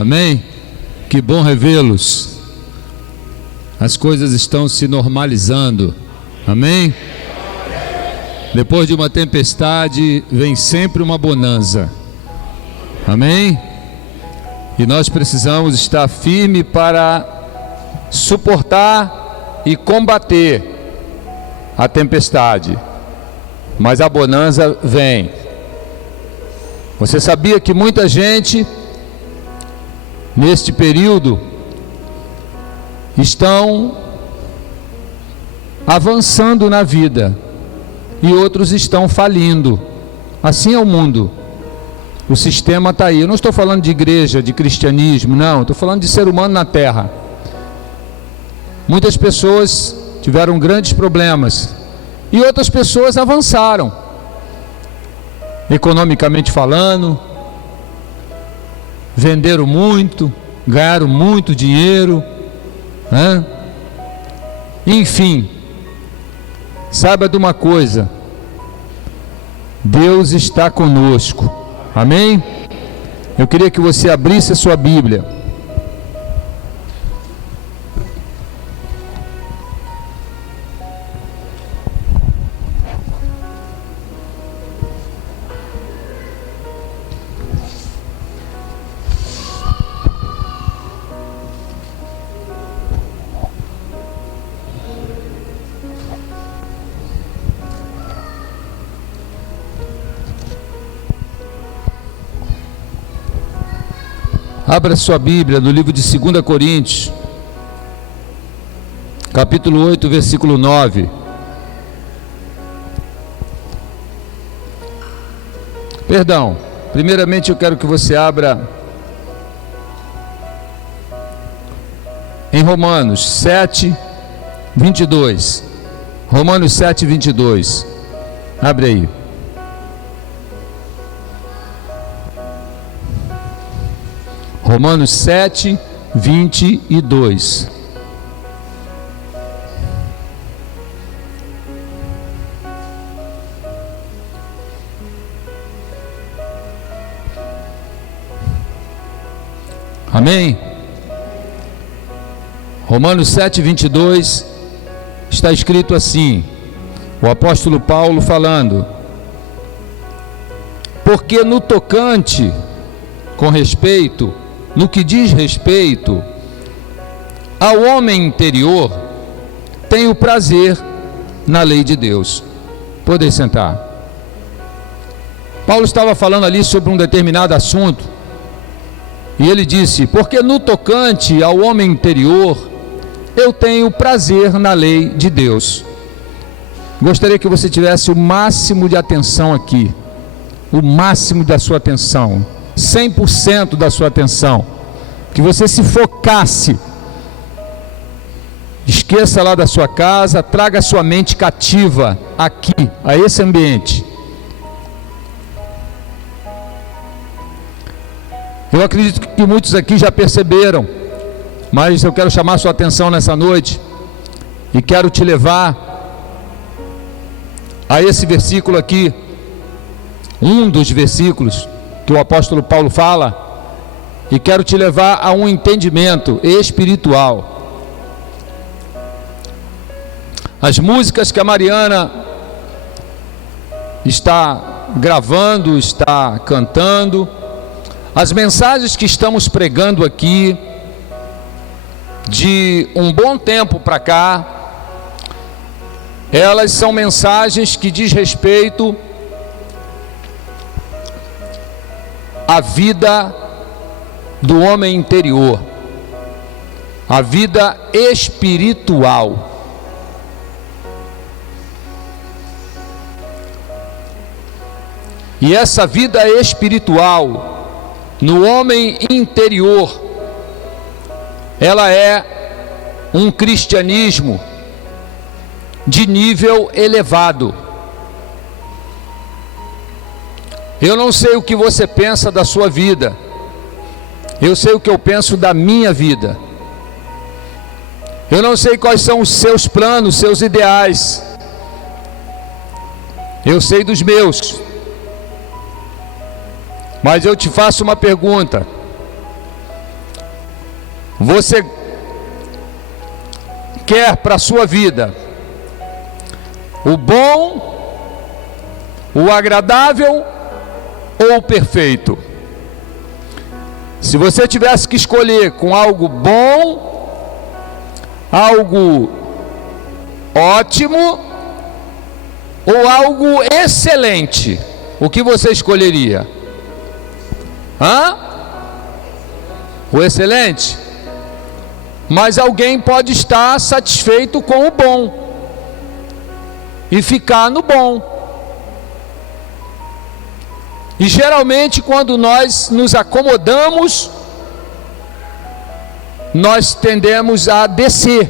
Amém? Que bom revê-los. As coisas estão se normalizando. Amém? Depois de uma tempestade, vem sempre uma bonança. Amém? E nós precisamos estar firme para suportar e combater a tempestade. Mas a bonança vem. Você sabia que muita gente neste período estão avançando na vida e outros estão falindo? Assim é o mundo. O sistema está aí. Eu não estou falando de igreja, de cristianismo, não. Estou falando de ser humano na terra. Muitas pessoas tiveram grandes problemas e outras pessoas avançaram, economicamente falando, venderam muito, ganharam muito dinheiro, né? Enfim, saiba de uma coisa: Deus está conosco. Amém? Eu queria que você abrisse a sua Bíblia. Abra sua Bíblia no livro de 2 Coríntios, capítulo 8, versículo 9. Perdão, primeiramente eu quero que você abra em Romanos 7, 22. Romanos 7, 22. Abre aí. Romanos 7, 22. Amém? Romanos 7, 22 está escrito assim, o apóstolo Paulo falando: porque no tocante, no que diz respeito ao homem interior, tenho prazer na lei de Deus. Podem sentar. Paulo estava falando ali sobre um determinado assunto, e ele disse: porque no tocante ao homem interior, eu tenho prazer na lei de Deus. Gostaria que você tivesse o máximo de atenção aqui, o máximo da sua atenção, 100% da sua atenção, que você se focasse. Esqueça lá da sua casa, traga a sua mente cativa aqui, a esse ambiente. Eu acredito que muitos aqui já perceberam, mas eu quero chamar a sua atenção nessa noite e quero te levar a esse versículo aqui, um dos versículos que o apóstolo Paulo fala, e quero te levar a um entendimento espiritual. As músicas que a Mariana está gravando, está cantando, as mensagens que estamos pregando aqui, de um bom tempo para cá, elas são mensagens que diz respeito a vida do homem interior, a vida espiritual. E essa vida espiritual no homem interior, ela é um cristianismo de nível elevado. Eu não sei o que você pensa da sua vida, eu sei o que eu penso da minha vida. Eu não sei quais são os seus planos, seus ideais, eu sei dos meus. Mas eu te faço uma pergunta: Você quer para a sua vida o bom, o agradável ou o perfeito? Se você tivesse que escolher com algo bom, algo ótimo ou algo excelente, o que você escolheria? O excelente? Mas alguém pode estar satisfeito com o bom e ficar no bom. E geralmente quando nós nos acomodamos, nós tendemos a descer.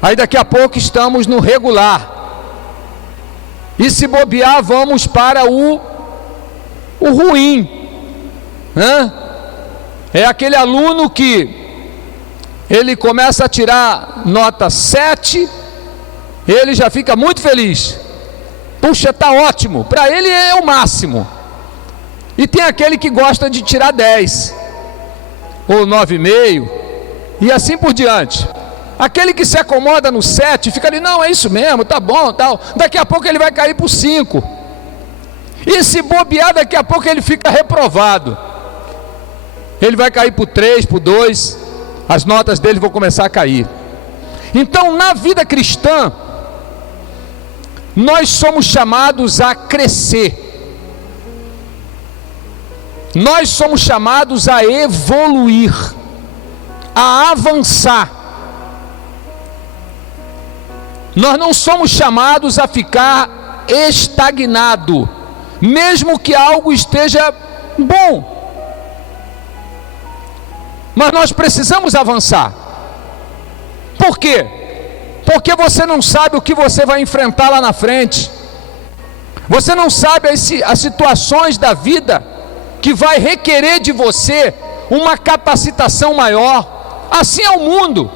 Aí daqui a pouco estamos no regular. E se bobear, vamos para o ruim. É aquele aluno que ele começa a tirar nota 7, ele já fica muito feliz. Puxa, está ótimo. Para ele é o máximo. E tem aquele que gosta de tirar 10 ou 9,5 e assim por diante. Aquele que se acomoda no 7 fica ali, não, é isso mesmo, tá bom, tal. Daqui a pouco ele vai cair para o 5. E se bobear, daqui a pouco ele fica reprovado. Ele vai cair para o 3, para o 2. As notas dele vão começar a cair. Então, na vida cristã, nós somos chamados a crescer. Nós somos chamados a evoluir, a avançar. Nós não somos chamados a ficar estagnado, mesmo que algo esteja bom. Mas nós precisamos avançar. Por quê? Porque você não sabe o que você vai enfrentar lá na frente. Você não sabe as situações da vida que vai requerer de você uma capacitação maior. Assim é o mundo.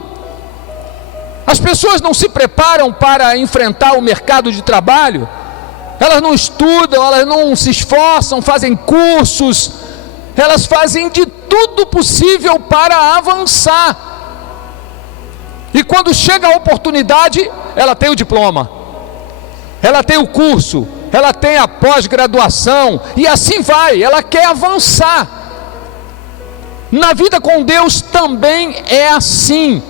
As pessoas não se preparam para enfrentar o mercado de trabalho. Elas não estudam, elas não se esforçam, fazem cursos. Elas fazem de tudo possível para avançar. E quando chega a oportunidade, ela tem o diploma, ela tem o curso, ela tem a pós-graduação, e assim vai, ela quer avançar. Na vida com Deus também é assim.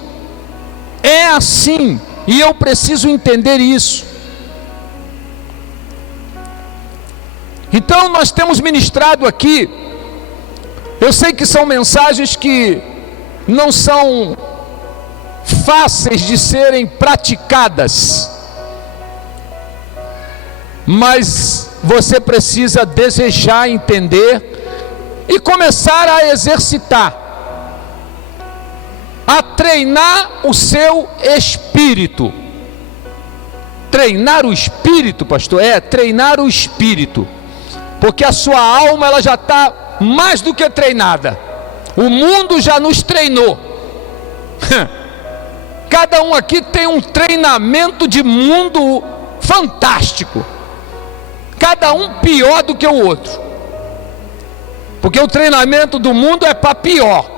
É assim, e eu preciso entender isso. Então nós temos ministrado aqui, eu sei que são mensagens que não são fáceis de serem praticadas, mas você precisa desejar entender e começar a exercitar, a treinar o seu espírito. Treinar o espírito, pastor? Treinar o espírito, porque a sua alma ela já está mais do que treinada. O mundo já nos treinou. Cada um aqui tem um treinamento de mundo fantástico, cada um pior do que o outro, porque o treinamento do mundo é para pior.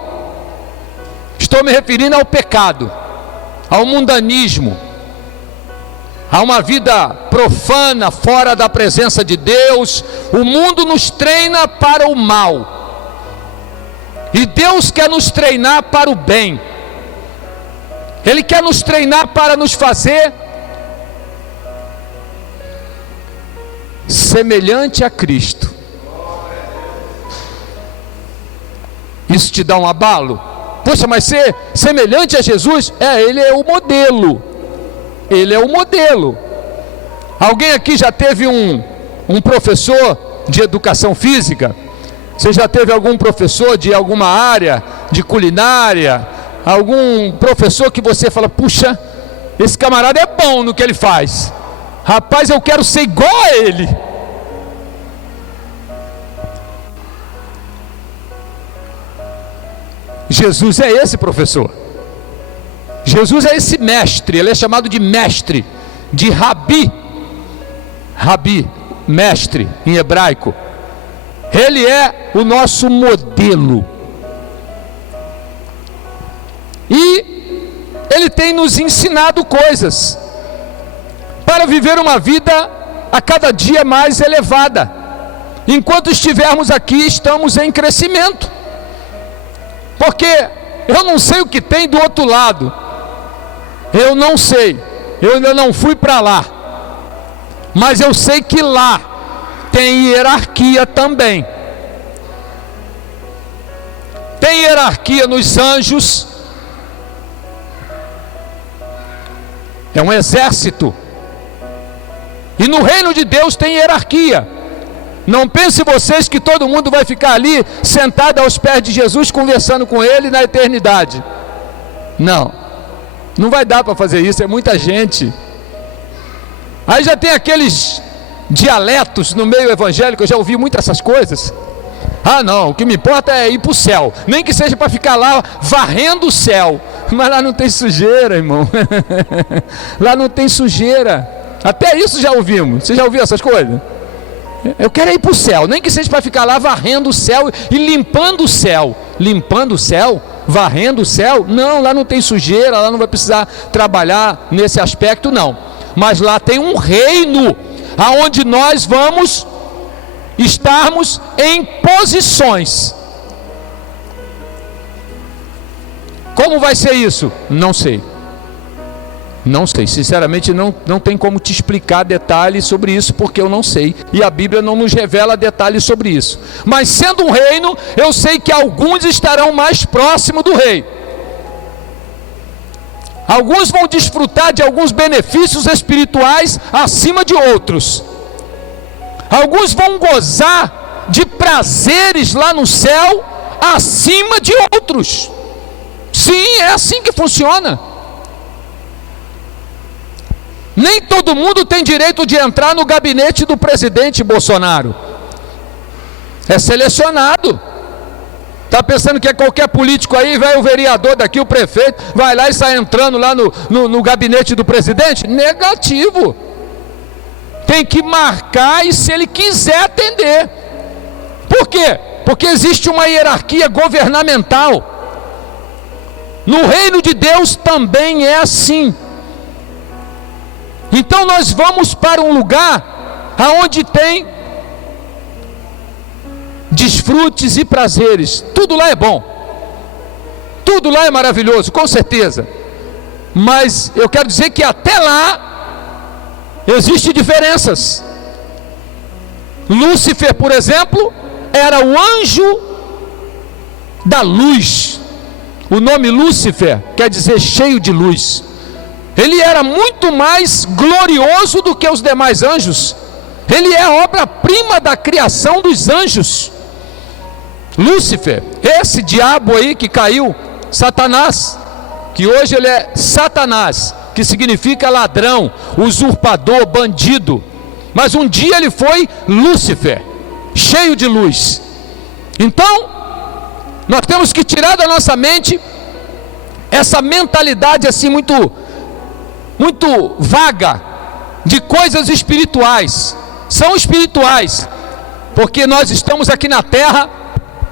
Estou me referindo ao pecado, ao mundanismo, a uma vida profana fora da presença de Deus. O mundo nos treina para o mal, e Deus quer nos treinar para o bem. Ele quer nos treinar para nos fazer semelhante a Cristo. Isso te dá um abalo? Poxa, mas ser semelhante a Jesus? Ele é o modelo. Ele é o modelo. Alguém aqui já teve um professor de educação física? Você já teve algum professor de alguma área, de culinária? Algum professor que você fala, puxa, esse camarada é bom no que ele faz. Rapaz, eu quero ser igual a ele. Jesus é esse professor. Jesus é esse mestre. Ele é chamado de mestre, de rabi. Rabi, mestre em hebraico. Ele é o nosso modelo. tem nos ensinado coisas para viver uma vida a cada dia mais elevada. Enquanto estivermos aqui, estamos em crescimento, porque eu não sei o que tem do outro lado, eu não sei, eu ainda não fui para lá, mas eu sei que lá tem hierarquia também. Tem hierarquia nos anjos, é um exército, e no reino de Deus tem hierarquia. Não pense vocês que todo mundo vai ficar ali sentado aos pés de Jesus conversando com ele na eternidade. Não, não vai dar para fazer isso, é muita gente. Aí já tem aqueles dialetos no meio evangélico, eu já ouvi muitas essas coisas. Ah não, o que me importa é ir para o céu, nem que seja para ficar lá varrendo o céu. Mas lá não tem sujeira, irmão. Lá não tem sujeira. Até isso já ouvimos. Você já ouviu essas coisas? Eu quero ir para o céu, nem que seja para ficar lá varrendo o céu e limpando o céu. Limpando o céu? Varrendo o céu? Não, lá não tem sujeira, lá não vai precisar trabalhar nesse aspecto, não. Mas lá tem um reino, aonde nós vamos estarmos em posições. Como vai ser isso? Não sei. Não sei, sinceramente não tem como te explicar detalhes sobre isso, porque eu não sei, e a Bíblia não nos revela detalhes sobre isso. Mas sendo um reino, eu sei que alguns estarão mais próximos do rei. Alguns vão desfrutar de alguns benefícios espirituais acima de outros. Alguns vão gozar de prazeres lá no céu acima de outros. Sim, é assim que funciona. Nem todo mundo tem direito de entrar no gabinete do presidente Bolsonaro. É selecionado. Está pensando que é qualquer político aí, vai o vereador daqui, o prefeito, vai lá e sai entrando lá no gabinete do presidente? Negativo. Tem que marcar e se ele quiser atender. Por quê? Porque existe uma hierarquia governamental. No reino de Deus também é assim. Então nós vamos para um lugar aonde tem desfrutes e prazeres. Tudo lá é bom. Tudo lá é maravilhoso, com certeza. Mas eu quero dizer que até lá existem diferenças. Lúcifer, por exemplo, era o anjo da luz. O nome Lúcifer quer dizer cheio de luz. Ele era muito mais glorioso do que os demais anjos. Ele é a obra-prima da criação dos anjos. Lúcifer, esse diabo aí que caiu, Satanás, que hoje ele é Satanás, que significa ladrão, usurpador, bandido. Mas um dia ele foi Lúcifer, cheio de luz. Então, nós temos que tirar da nossa mente essa mentalidade assim muito vaga de coisas espirituais. São espirituais, porque nós estamos aqui na terra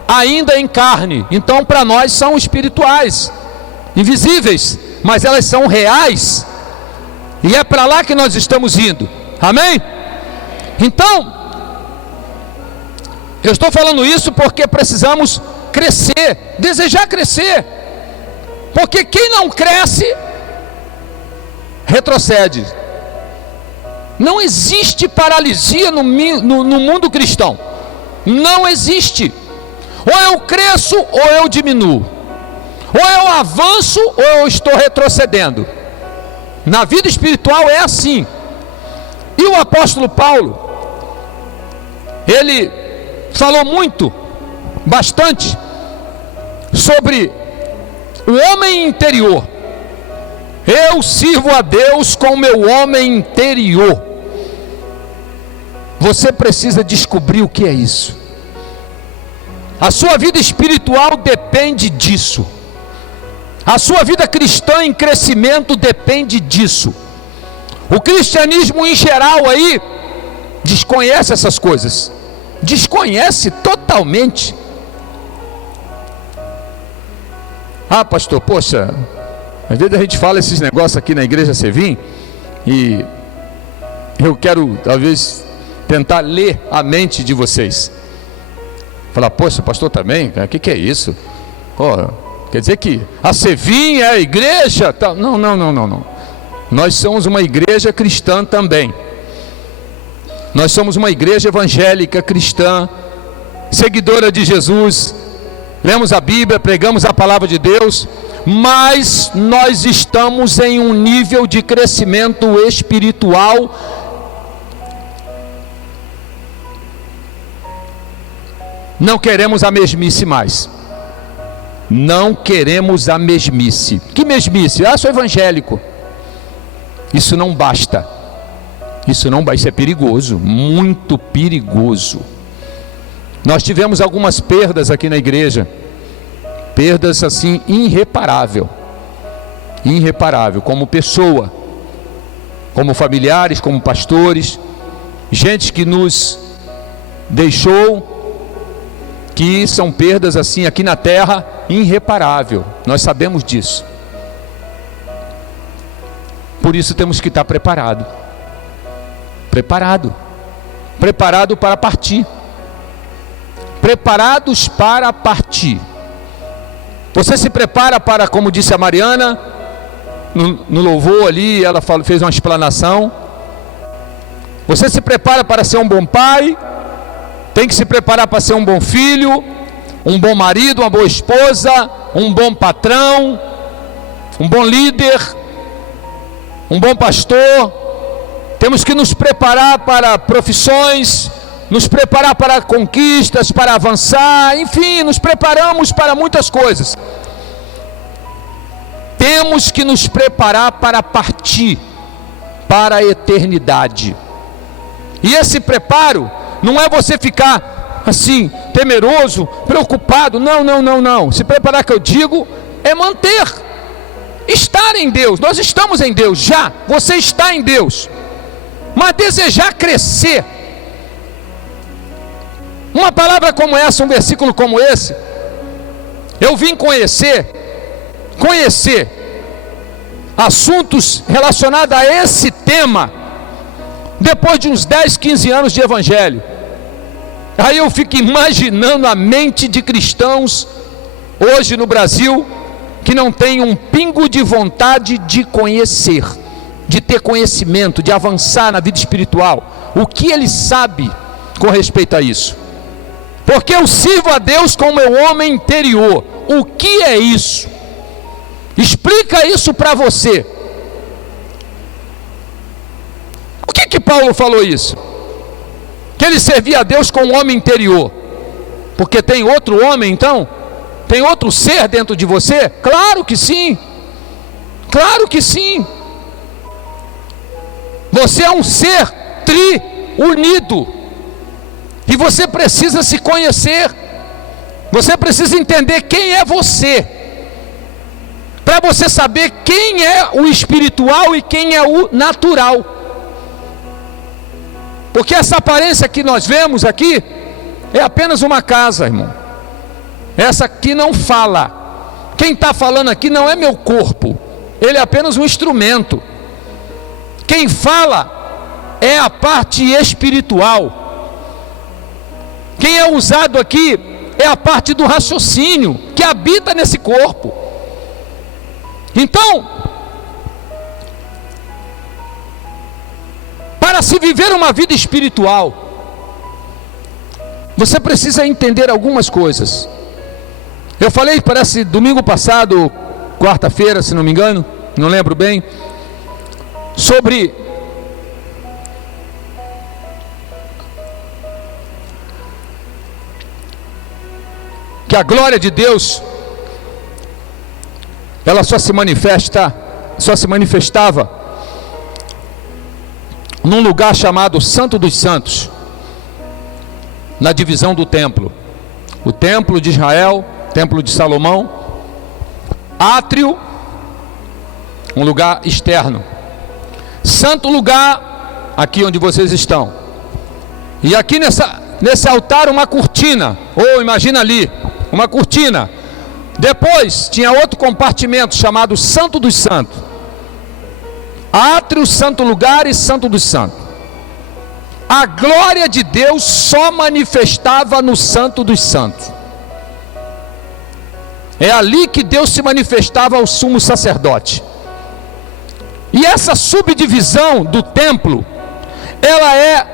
ainda em carne, então para nós são espirituais, invisíveis, mas elas são reais, e é para lá que nós estamos indo, amém? Então, eu estou falando isso porque precisamos crescer, desejar crescer, porque quem não cresce retrocede. Não existe paralisia no mundo cristão. Não existe. Ou eu cresço ou eu diminuo. Ou eu avanço ou eu estou retrocedendo. Na vida espiritual é assim. E o apóstolo Paulo, ele falou bastante, sobre o homem interior. Eu sirvo a Deus com o meu homem interior. Você precisa descobrir o que é isso. A sua vida espiritual depende disso. A sua vida cristã em crescimento depende disso. O cristianismo em geral aí desconhece essas coisas. Desconhece totalmente. Ah, pastor, poxa, Às vezes a gente fala esses negócios aqui na igreja Sevim, e eu quero, talvez, tentar ler a mente de vocês. Falar, poxa, pastor também? O que é isso? Quer dizer que a Sevim é a igreja? Não. Nós somos uma igreja cristã também. Nós somos uma igreja evangélica cristã, seguidora de Jesus. Lemos a Bíblia, pregamos a palavra de Deus, mas nós estamos em um nível de crescimento espiritual não queremos a mesmice mais. Não queremos a mesmice. Que mesmice? Sou evangélico. Isso não basta. Isso é perigoso, muito perigoso. Nós tivemos algumas perdas aqui na igreja, perdas assim irreparável, como pessoa, como familiares, como pastores, gente que nos deixou, que são perdas assim aqui na terra irreparável. Nós sabemos disso. Por isso temos que estar preparado para partir. Preparados para partir. Você se prepara para, como disse a Mariana no louvor ali, ela fez uma explanação. Você se prepara para ser um bom pai, tem que se preparar para ser um bom filho, um bom marido, uma boa esposa, um bom patrão, um bom líder, um bom pastor. Temos que nos preparar para profissões, nos preparar para conquistas, para avançar, enfim, nos preparamos para muitas coisas. Temos que nos preparar para partir para a eternidade. E esse preparo não é você ficar assim, temeroso, preocupado. Não. Se preparar, que eu digo, é manter, estar em Deus. Nós estamos em Deus já, você está em Deus, mas desejar crescer. Uma palavra como essa, um versículo como esse, eu vim conhecer assuntos relacionados a esse tema depois de uns 10, 15 anos de evangelho. Aí eu fico imaginando a mente de cristãos hoje no Brasil que não tem um pingo de vontade de conhecer, de ter conhecimento, de avançar na vida espiritual. O que ele sabe com respeito a isso? Porque eu sirvo a Deus com o meu homem interior. O que é isso? Explica isso para você. O que Paulo falou isso? Que ele servia a Deus com o homem interior. Porque tem outro homem então? Tem outro ser dentro de você? Claro que sim. Claro que sim. Você é um ser triunido. E você precisa se conhecer. Você precisa entender quem é você, para você saber quem é o espiritual e quem é o natural. Porque essa aparência que nós vemos aqui é apenas uma casa, irmão. Essa aqui não fala. Quem está falando aqui não é meu corpo, ele é apenas um instrumento. Quem fala é a parte espiritual. Quem é usado aqui é a parte do raciocínio que habita nesse corpo. Então, para se viver uma vida espiritual, você precisa entender algumas coisas. Eu falei, parece domingo passado, quarta-feira, se não me engano, não lembro bem, sobre que a glória de Deus, ela só se manifestava num lugar chamado Santo dos Santos, na divisão do templo. O templo de Israel, templo de Salomão, átrio, um lugar externo, santo lugar, aqui onde vocês estão. E aqui nesse altar uma cortina, ou imagina ali, uma cortina. Depois tinha outro compartimento chamado Santo dos Santos. Átrio, Santo Lugar e Santo dos Santos. A glória de Deus só manifestava no Santo dos Santos. É ali que Deus se manifestava ao sumo sacerdote. E essa subdivisão do templo, ela é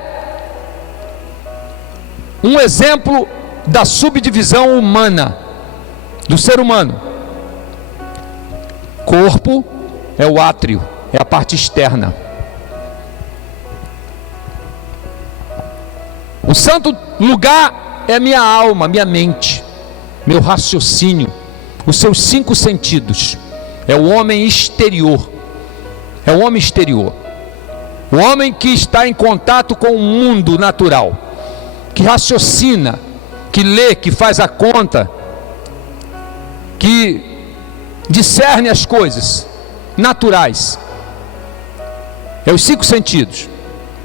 um exemplo da subdivisão humana, do ser humano. Corpo é o átrio, é a parte externa. O santo lugar é minha alma, minha mente, meu raciocínio, os seus 5 sentidos. É o homem exterior. É o homem exterior. O homem que está em contato com o mundo natural, que raciocina, que lê, que faz a conta, que discerne as coisas naturais. É os 5 sentidos.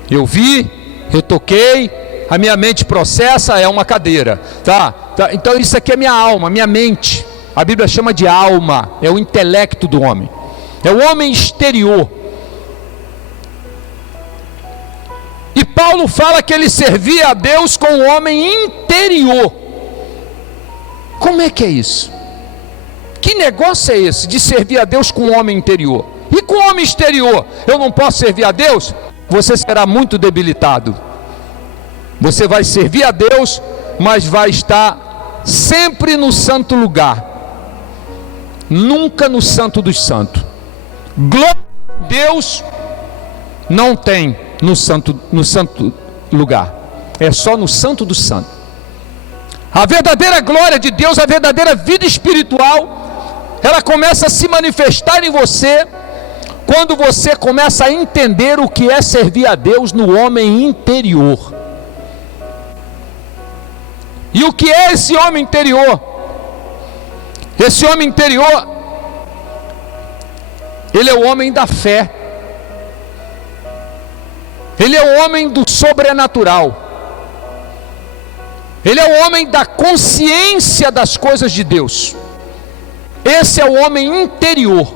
Eu vi, eu toquei, a minha mente processa, é uma cadeira, tá? Então isso aqui é minha alma, minha mente. A Bíblia chama de alma, é o intelecto do homem, é o homem exterior. E Paulo fala que ele servia a Deus com o homem interior. Como é que é isso? Que negócio é esse de servir a Deus com o homem interior? E com o homem exterior, eu não posso servir a Deus? Você será muito debilitado. Você vai servir a Deus, mas vai estar sempre no santo lugar, nunca no santo dos santos. Glória a Deus não tem no santo lugar, é só no santo dos santos. A verdadeira glória de Deus, a verdadeira vida espiritual, ela começa a se manifestar em você quando você começa a entender o que é servir a Deus no homem interior. E o que é esse homem interior? Esse homem interior, ele é o homem da fé. Ele é o homem do sobrenatural. Ele é o homem da consciência das coisas de Deus. Esse é o homem interior.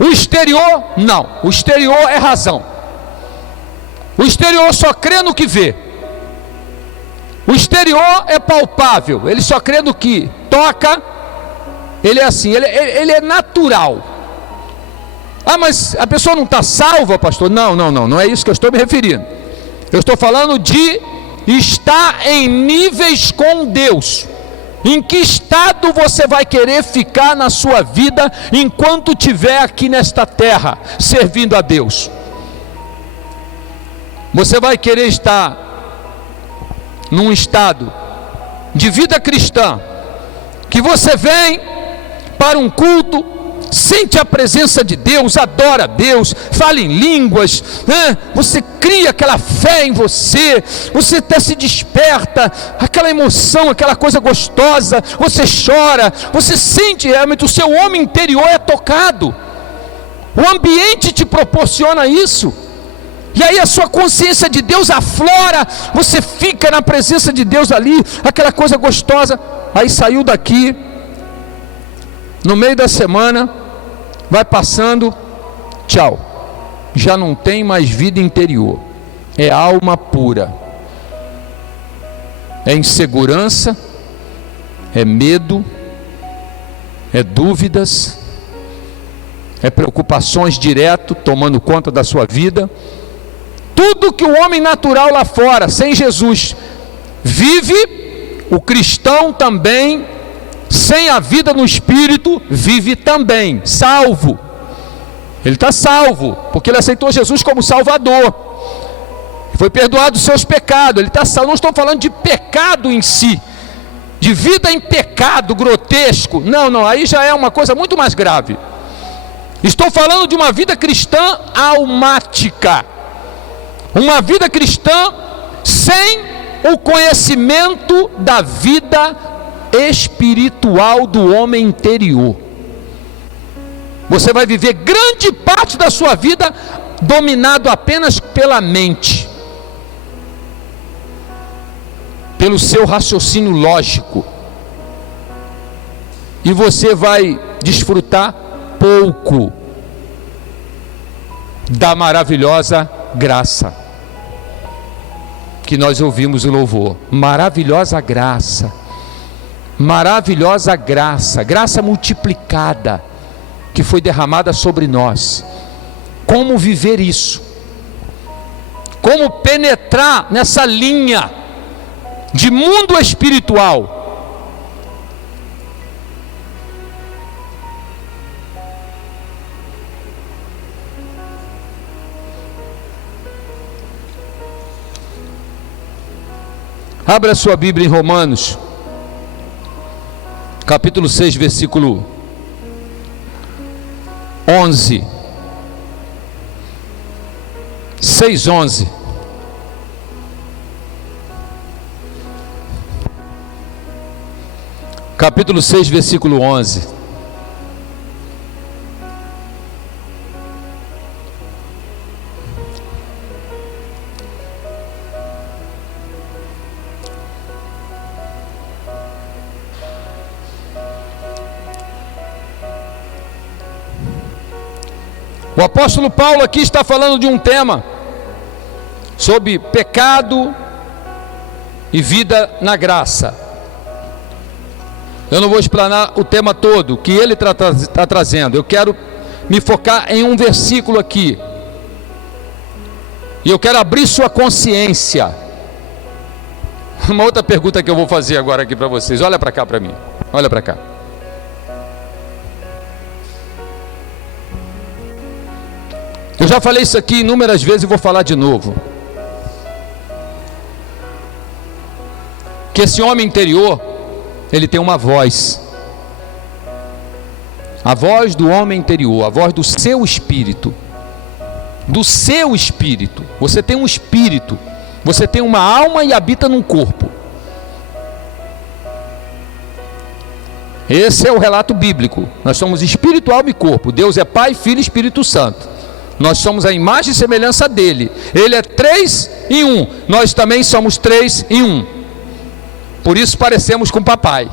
O exterior, não. O exterior é razão. O exterior só crê no que vê. O exterior é palpável. Ele só crê no que toca. Ele é assim, ele é natural. Ah, mas a pessoa não está salva, pastor? Não é isso que eu estou me referindo. Eu estou falando de estar em níveis com Deus. Em que estado você vai querer ficar na sua vida enquanto estiver aqui nesta terra, servindo a Deus? Você vai querer estar num estado de vida cristã, que você vem para um culto, sente a presença de Deus, adora a Deus, fala em línguas, né? Você cria aquela fé em você, você até se desperta, aquela emoção, aquela coisa gostosa, você chora, você sente realmente, o seu homem interior é tocado, o ambiente te proporciona isso, e aí a sua consciência de Deus aflora, você fica na presença de Deus ali, aquela coisa gostosa. Aí saiu daqui, no meio da semana, vai passando, tchau, já não tem mais vida interior, é alma pura, é insegurança, é medo, é dúvidas, é preocupações direto tomando conta da sua vida. Tudo que o homem natural lá fora, sem Jesus, vive, o cristão também, sem a vida no Espírito, vive também, salvo. Ele está salvo, porque ele aceitou Jesus como Salvador, foi perdoado os seus pecados, ele está salvo. Não estou falando de pecado em si, de vida em pecado grotesco, não, aí já é uma coisa muito mais grave. Estou falando de uma vida cristã almática, uma vida cristã sem o conhecimento da vida espiritual do homem interior. Você vai viver grande parte da sua vida dominado apenas pela mente, pelo seu raciocínio lógico. e você vai desfrutar pouco da maravilhosa graça que nós ouvimos o louvor. Maravilhosa graça, maravilhosa graça, graça multiplicada que foi derramada sobre nós. Como viver isso? Como penetrar nessa linha de mundo espiritual? Abra a sua Bíblia em Romanos, capítulo 6, versículo 11. 6:11. Capítulo 6, versículo 11. O apóstolo Paulo aqui está falando de um tema sobre pecado e vida na graça. Eu não vou explanar o tema todo que ele está trazendo. Eu quero me focar em um versículo aqui. E eu quero abrir sua consciência. Uma outra pergunta que eu vou fazer agora aqui para vocês. Olha para cá para mim. Olha para cá. Eu já falei isso aqui inúmeras vezes e vou falar de novo. Que esse homem interior, ele tem uma voz. A voz do homem interior, a voz do seu espírito. Do seu espírito. Você tem um espírito, você tem uma alma e habita num corpo. Esse é o relato bíblico. Nós somos espírito, alma e corpo. Deus é Pai, Filho e Espírito Santo. Nós somos a imagem e semelhança dele. Ele é 3 em 1. Nós também somos 3 em 1. Por isso parecemos com o papai.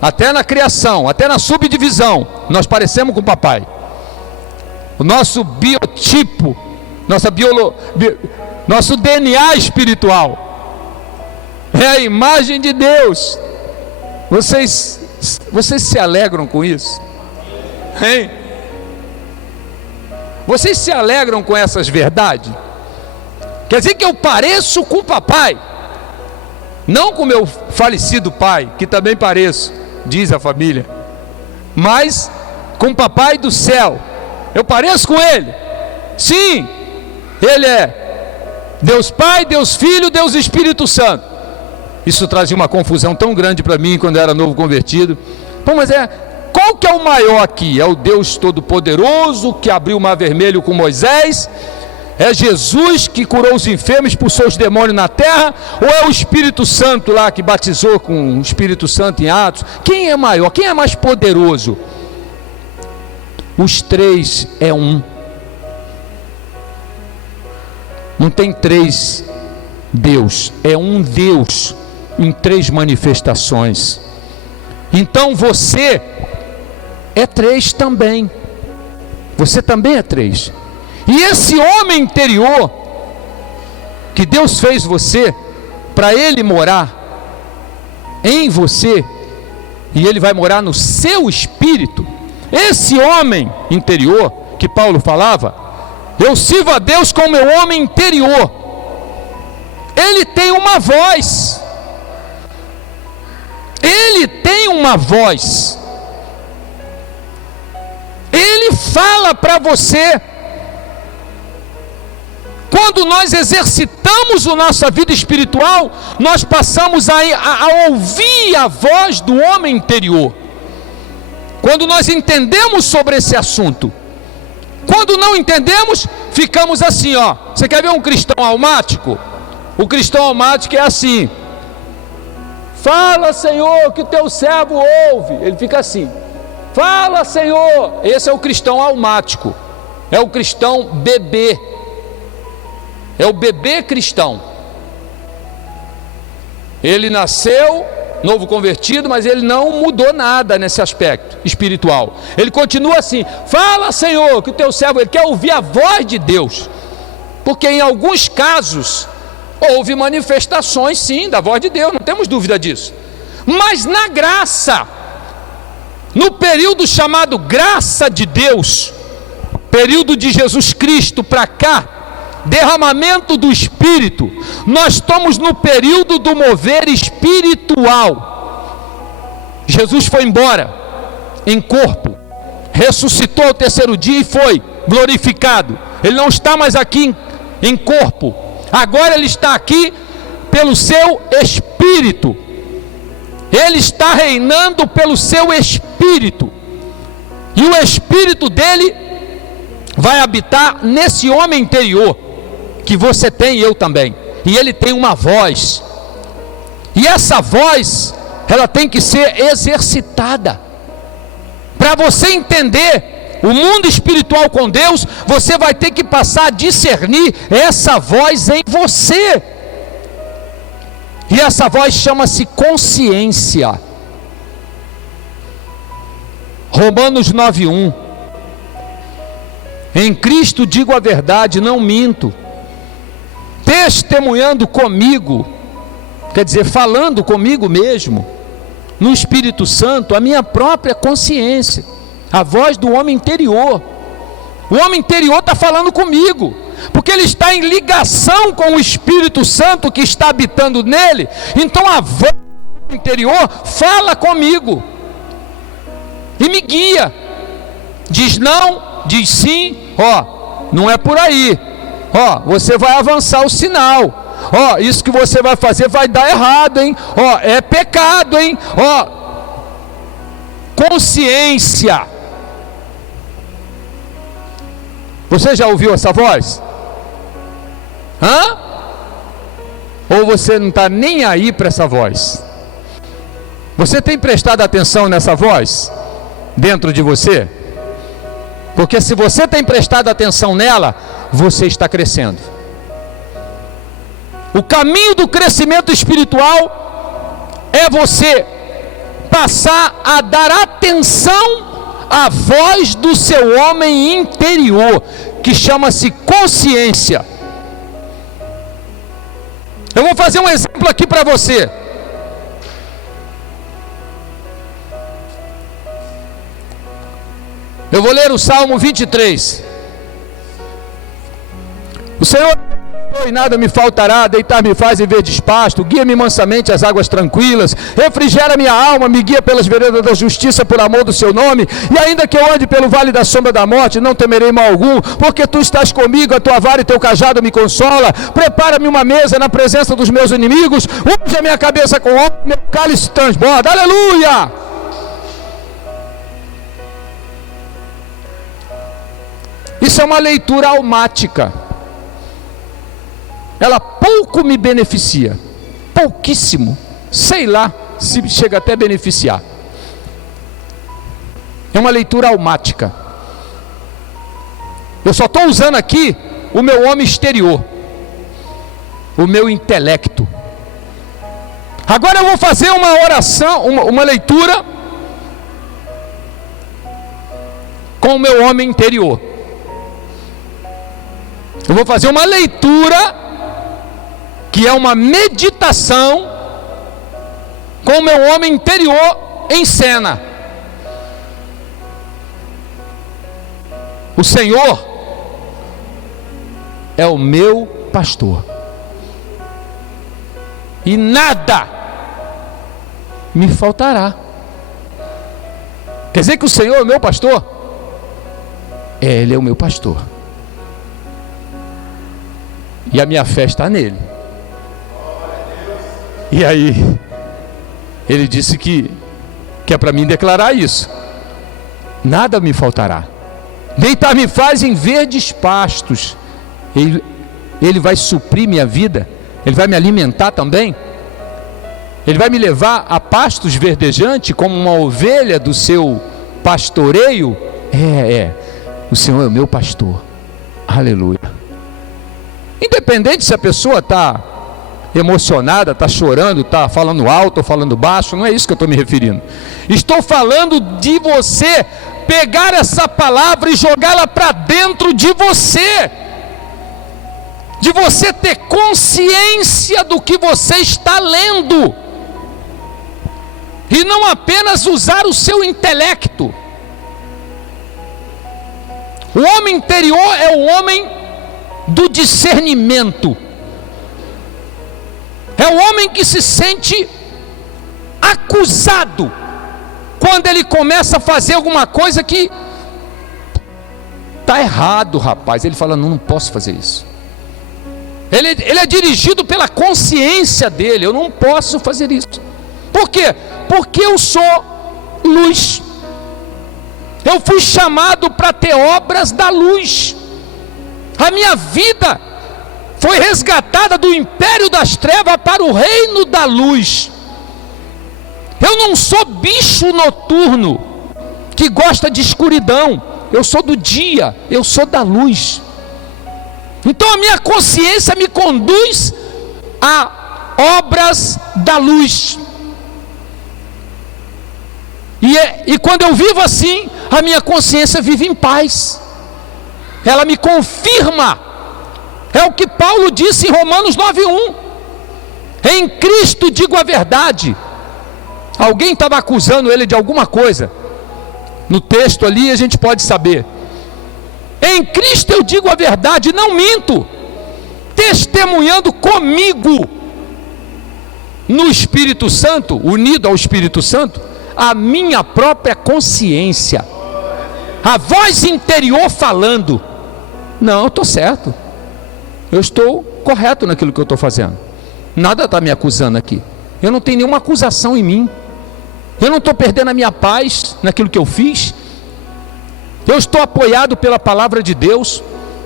Até na criação, até na subdivisão, nós parecemos com o papai. O nosso biotipo, nosso DNA espiritual é a imagem de Deus. Vocês se alegram com isso? Hein? Vocês se alegram com essas verdades? Quer dizer que eu pareço com o papai, não com meu falecido pai, que também pareço, diz a família, mas com o papai do céu. Eu pareço com ele? Sim, ele é Deus Pai, Deus Filho, Deus Espírito Santo. Isso trazia uma confusão tão grande para mim quando eu era novo convertido. Pô, mas qual que é o maior aqui? É o Deus Todo-Poderoso que abriu o Mar Vermelho com Moisés? É Jesus que curou os enfermos, expulsou os demônios na terra? Ou é o Espírito Santo lá que batizou com o Espírito Santo em Atos? Quem é maior? Quem é mais poderoso? Os 3 é um. Não tem 3 Deus, é um Deus em 3 manifestações. Então você é 3 também. Você também é 3. E esse homem interior que Deus fez você, para ele morar em você, e ele vai morar no seu espírito. Esse homem interior que Paulo falava, eu sirvo a Deus com o meu homem interior. Ele tem uma voz. Ele tem uma voz. Ele fala para você. Quando nós exercitamos a nossa vida espiritual, nós passamos a ouvir a voz do homem interior. Quando nós entendemos sobre esse assunto. Quando não entendemos, ficamos assim, ó. Você quer ver um cristão almático? O cristão almático é assim: fala, Senhor, que teu servo ouve. Ele fica assim: fala, Senhor. Esse é o cristão almático. É o cristão bebê. É o bebê cristão. Ele nasceu novo convertido, mas ele não mudou nada nesse aspecto espiritual. Ele continua assim: fala, Senhor, que o teu servo, ele quer ouvir a voz de Deus, porque em alguns casos houve manifestações, sim, da voz de Deus, não temos dúvida disso. Mas na graça, no período chamado graça de Deus, período de Jesus Cristo para cá, derramamento do Espírito, nós estamos no período do mover espiritual. Jesus foi embora em corpo, ressuscitou ao terceiro dia e foi glorificado. Ele não está mais aqui em corpo, agora ele está aqui pelo seu Espírito. Ele está reinando pelo seu Espírito, e o Espírito dele vai habitar nesse homem interior que você tem e eu também. E ele tem uma voz, e essa voz ela tem que ser exercitada. Para você entender o mundo espiritual com Deus, você vai ter que passar a discernir essa voz em você. E essa voz chama-se consciência. Romanos 9:1. Em Cristo digo a verdade, não minto, testemunhando comigo, quer dizer, falando comigo mesmo, no Espírito Santo, a minha própria consciência, a voz do homem interior. O homem interior está falando comigo, porque ele está em ligação com o Espírito Santo que está habitando nele. Então a voz do interior fala comigo e me guia, diz não, diz sim, não é por aí, você vai avançar o sinal, isso que você vai fazer vai dar errado, hein, é pecado, hein, consciência. Você já ouviu essa voz? Ou você não está nem aí para essa voz? Você tem prestado atenção nessa voz dentro de você? Porque se você tem prestado atenção nela, você está crescendo. O caminho do crescimento espiritual é você passar a dar atenção à voz do seu homem interior, que chama-se consciência. Eu vou fazer um exemplo aqui para você. Eu vou ler o Salmo 23. O Senhor e nada me faltará, deitar-me faz em verdes pastos, guia-me mansamente às águas tranquilas, refrigera minha alma, me guia pelas veredas da justiça por amor do seu nome, e ainda que eu ande pelo vale da sombra da morte, não temerei mal algum, porque tu estás comigo, a tua vara e teu cajado me consola. Prepara-me uma mesa na presença dos meus inimigos, unge a minha cabeça com óleo, meu cálice transborda. Aleluia! Isso é uma leitura almática. Ela pouco me beneficia, pouquíssimo, sei lá se chega até a beneficiar. É uma leitura almática. Eu só estou usando aqui o meu homem exterior, o meu intelecto. Agora eu vou fazer uma oração, uma leitura com o meu homem interior. Eu vou fazer uma leitura que é uma meditação com o meu homem interior em cena. O Senhor é o meu pastor, e nada me faltará. Quer dizer que o Senhor é o meu pastor? Ele é o meu pastor, e a minha fé está nele. E aí, ele disse que é para mim declarar isso: nada me faltará. Deitar-me faz em verdes pastos. Ele vai suprir minha vida, ele vai me alimentar também. Ele vai me levar a pastos verdejantes, como uma ovelha do seu pastoreio. O Senhor é o meu pastor. Aleluia. Independente se a pessoa está emocionada, está chorando, está falando alto ou falando baixo, não é isso que eu estou me referindo. Estou falando de você pegar essa palavra e jogá-la para dentro de você ter consciência do que você está lendo, e não apenas usar o seu intelecto. O homem interior é o homem do discernimento, é o homem que se sente acusado quando ele começa a fazer alguma coisa que está errado, rapaz. Ele fala, não posso fazer isso. Ele é dirigido pela consciência dele, eu não posso fazer isso. Por quê? Porque eu sou luz. Eu fui chamado para ter obras da luz. A minha vida foi resgatada do império das trevas para o reino da luz. Eu não sou bicho noturno que gosta de escuridão. Eu sou do dia, eu sou da luz. Então a minha consciência me conduz a obras da luz. E quando eu vivo assim, a minha consciência vive em paz. Ela me confirma. É o que Paulo disse em Romanos 9:1. Em Cristo digo a verdade. Alguém estava acusando ele de alguma coisa. No texto ali a gente pode saber. Em Cristo eu digo a verdade, não minto. Testemunhando comigo no Espírito Santo, unido ao Espírito Santo, a minha própria consciência, a voz interior falando, não, eu estou certo, eu estou correto naquilo que eu estou fazendo, nada está me acusando aqui, eu não tenho nenhuma acusação em mim, eu não estou perdendo a minha paz naquilo que eu fiz, eu estou apoiado pela palavra de Deus,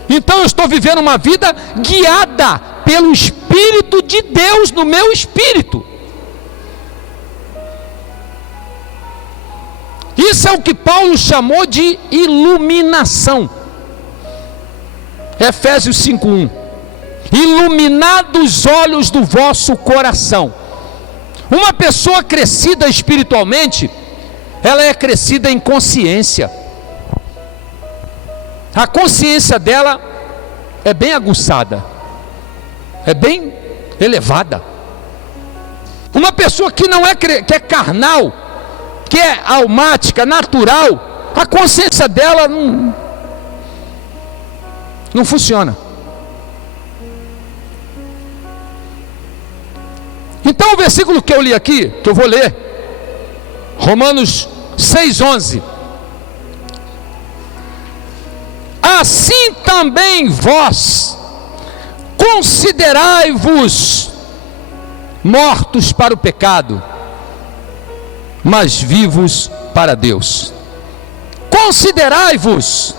então eu estou vivendo uma vida guiada pelo Espírito de Deus no meu espírito. Isso é o que Paulo chamou de iluminação. Efésios 5:1. Iluminados os olhos do vosso coração. Uma pessoa crescida espiritualmente, ela é crescida em consciência. A consciência dela é bem aguçada, é bem elevada. Uma pessoa que não é, que é carnal, que é almática, natural, a consciência dela não funciona. Então o versículo que eu li aqui, que eu vou ler, Romanos 6:11. Assim também vós considerai-vos mortos para o pecado, mas vivos para Deus. Considerai-vos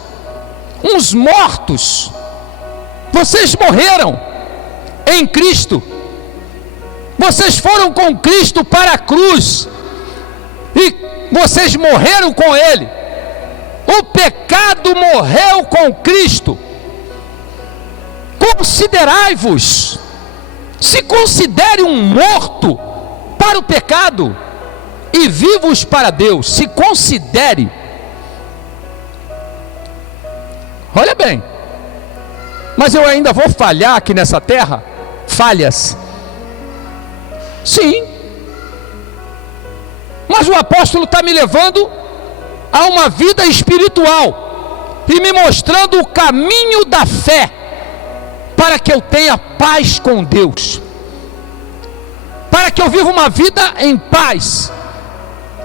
uns mortos. Vocês morreram em Cristo. Vocês foram com Cristo para a cruz e vocês morreram com Ele. O pecado morreu com Cristo. Considerai-vos. Se considere um morto para o pecado e vivos para Deus. Se considere. Olha bem. Mas eu ainda vou falhar aqui nessa terra? Falhas. Sim. Mas o apóstolo está me levando a uma vida espiritual e me mostrando o caminho da fé para que eu tenha paz com Deus, para que eu viva uma vida em paz.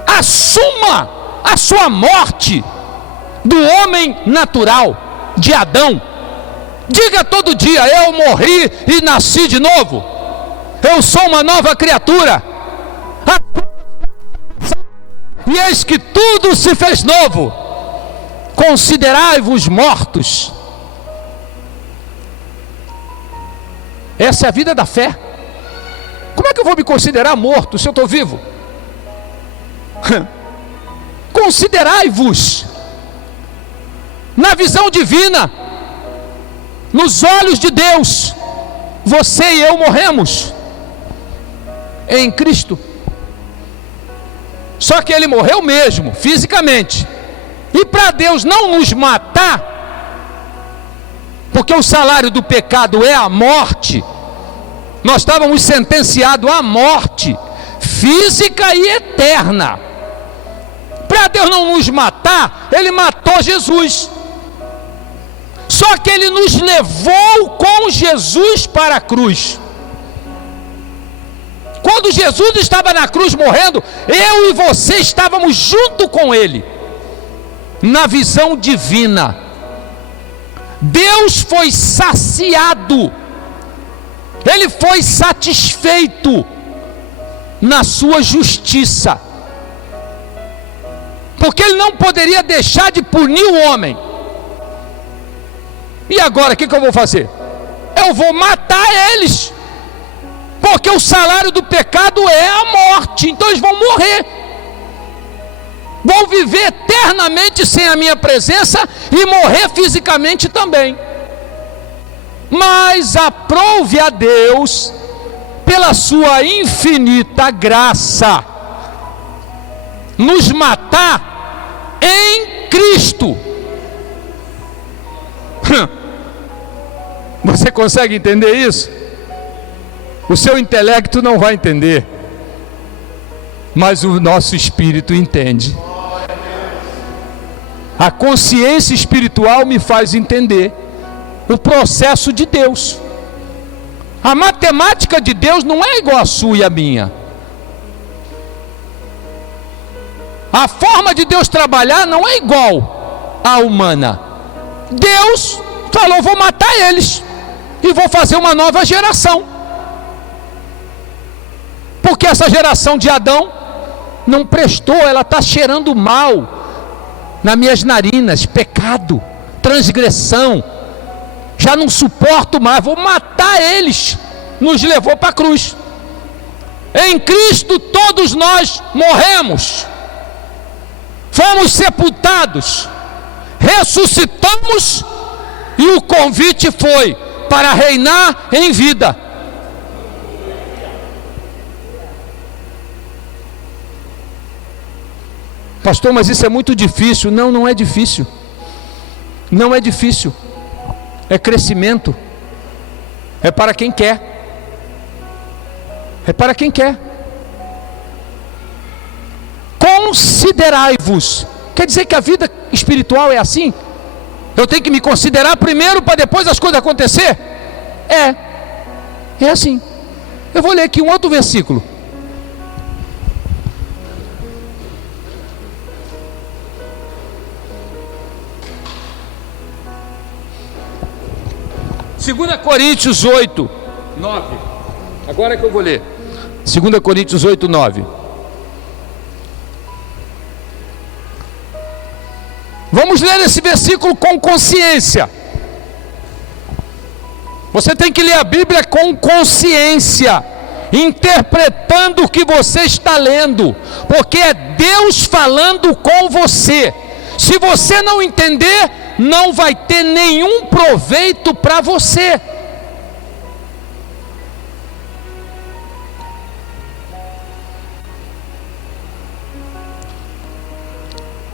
Assuma a sua morte do homem natural, de Adão. Diga todo dia: eu morri e nasci de novo, eu sou uma nova criatura, e eis que tudo se fez novo. Considerai-vos mortos. Essa é a vida da fé. Como é que eu vou me considerar morto se eu estou vivo? Considerai-vos. Na visão divina, nos olhos de Deus, você e eu morremos. em Cristo. Só que ele morreu mesmo, fisicamente. E para Deus não nos matar, porque o salário do pecado é a morte, nós estávamos sentenciados à morte física e eterna. Para Deus não nos matar, ele matou Jesus. Só que ele nos levou com Jesus para a cruz. Quando Jesus estava na cruz morrendo, eu e você estávamos junto com ele, na visão divina. Deus foi saciado, ele foi satisfeito na sua justiça, porque ele não poderia deixar de punir o homem. E agora o que eu vou fazer? Eu vou matar eles, porque o salário do pecado é a morte. Então eles vão morrer, vão viver eternamente sem a minha presença e morrer fisicamente também. Mas aprove a Deus, pela sua infinita graça, nos matar em Cristo. Você consegue entender isso? O seu intelecto não vai entender, mas o nosso espírito entende. A consciência espiritual me faz entender o processo de Deus. A matemática de Deus não é igual a sua e a minha. A forma de Deus trabalhar não é igual à humana. Deus falou: vou matar eles e vou fazer uma nova geração, porque essa geração de Adão não prestou, ela está cheirando mal nas minhas narinas, pecado, transgressão, já não suporto mais, vou matar eles. Nos levou para a cruz. Em Cristo todos nós morremos, fomos sepultados, ressuscitamos, e o convite foi para reinar em vida. Pastor, mas isso é muito difícil. Não, não é difícil. Não é difícil. É crescimento. É para quem quer. É para quem quer. Considerai-vos. Quer dizer que a vida espiritual é assim? Eu tenho que me considerar primeiro para depois as coisas acontecer? É assim. Eu vou ler aqui um outro versículo. Segunda Coríntios 8, 9. Agora que eu vou ler. 2 Coríntios 8, 9. Vamos ler esse versículo com consciência. Você tem que ler a Bíblia com consciência, interpretando o que você está lendo, porque é Deus falando com você. Se você não entender, não vai ter nenhum proveito para você.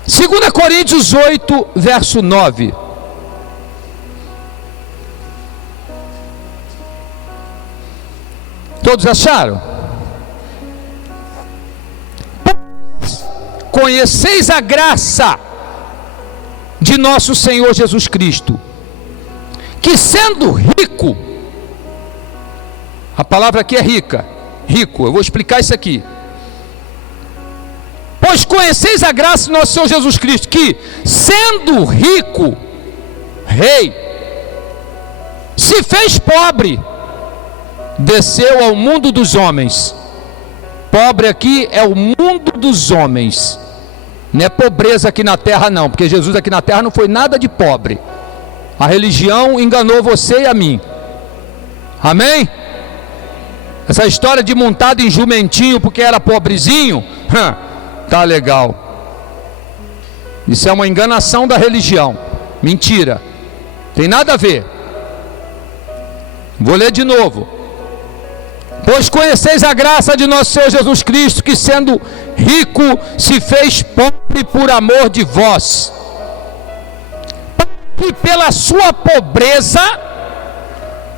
Segunda Coríntios 8, verso 9. Todos acharam? Conheceis a graça de nosso Senhor Jesus Cristo, que sendo rico, a palavra aqui é rica, rico, eu vou explicar isso aqui. Pois conheceis a graça de nosso Senhor Jesus Cristo, que sendo rico, rei, se fez pobre, desceu ao mundo dos homens. Pobre aqui é o mundo dos homens, não é pobreza aqui na terra não, porque Jesus aqui na terra não foi nada de pobre. A religião enganou você e a mim. Amém? Essa história de montado em jumentinho porque era pobrezinho, tá legal. Isso é uma enganação da religião. Mentira. Tem nada a ver. Vou ler de novo. Pois conheceis a graça de nosso Senhor Jesus Cristo, que sendo rico se fez pobre por amor de vós, para que pela sua pobreza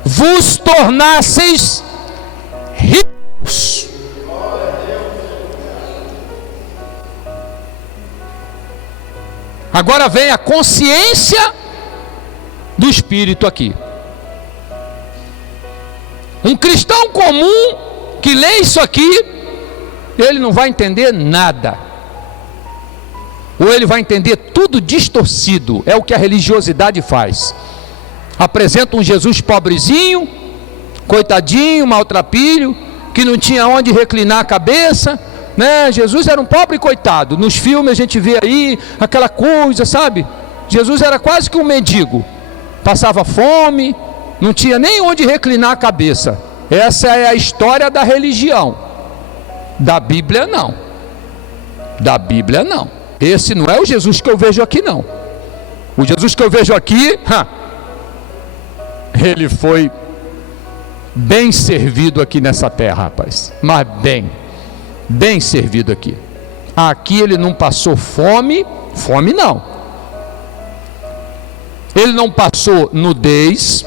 vos tornasseis ricos. Agora vem a consciência do Espírito aqui. Um cristão comum que lê isso aqui, ele não vai entender nada, ou ele vai entender tudo distorcido. É o que a religiosidade faz. Apresenta um Jesus pobrezinho, coitadinho, maltrapilho, que não tinha onde reclinar a cabeça, né? Jesus era um pobre coitado. Nos filmes a gente vê aí aquela coisa, sabe? Jesus era quase que um mendigo, passava fome, não tinha nem onde reclinar a cabeça. Essa é a história da religião. Da Bíblia não. Da Bíblia não. Esse não é o Jesus que eu vejo aqui não. O Jesus que eu vejo aqui, ele foi bem servido aqui nessa terra, rapaz. Mas bem servido aqui. Aqui ele não passou fome não. Ele não passou nudez.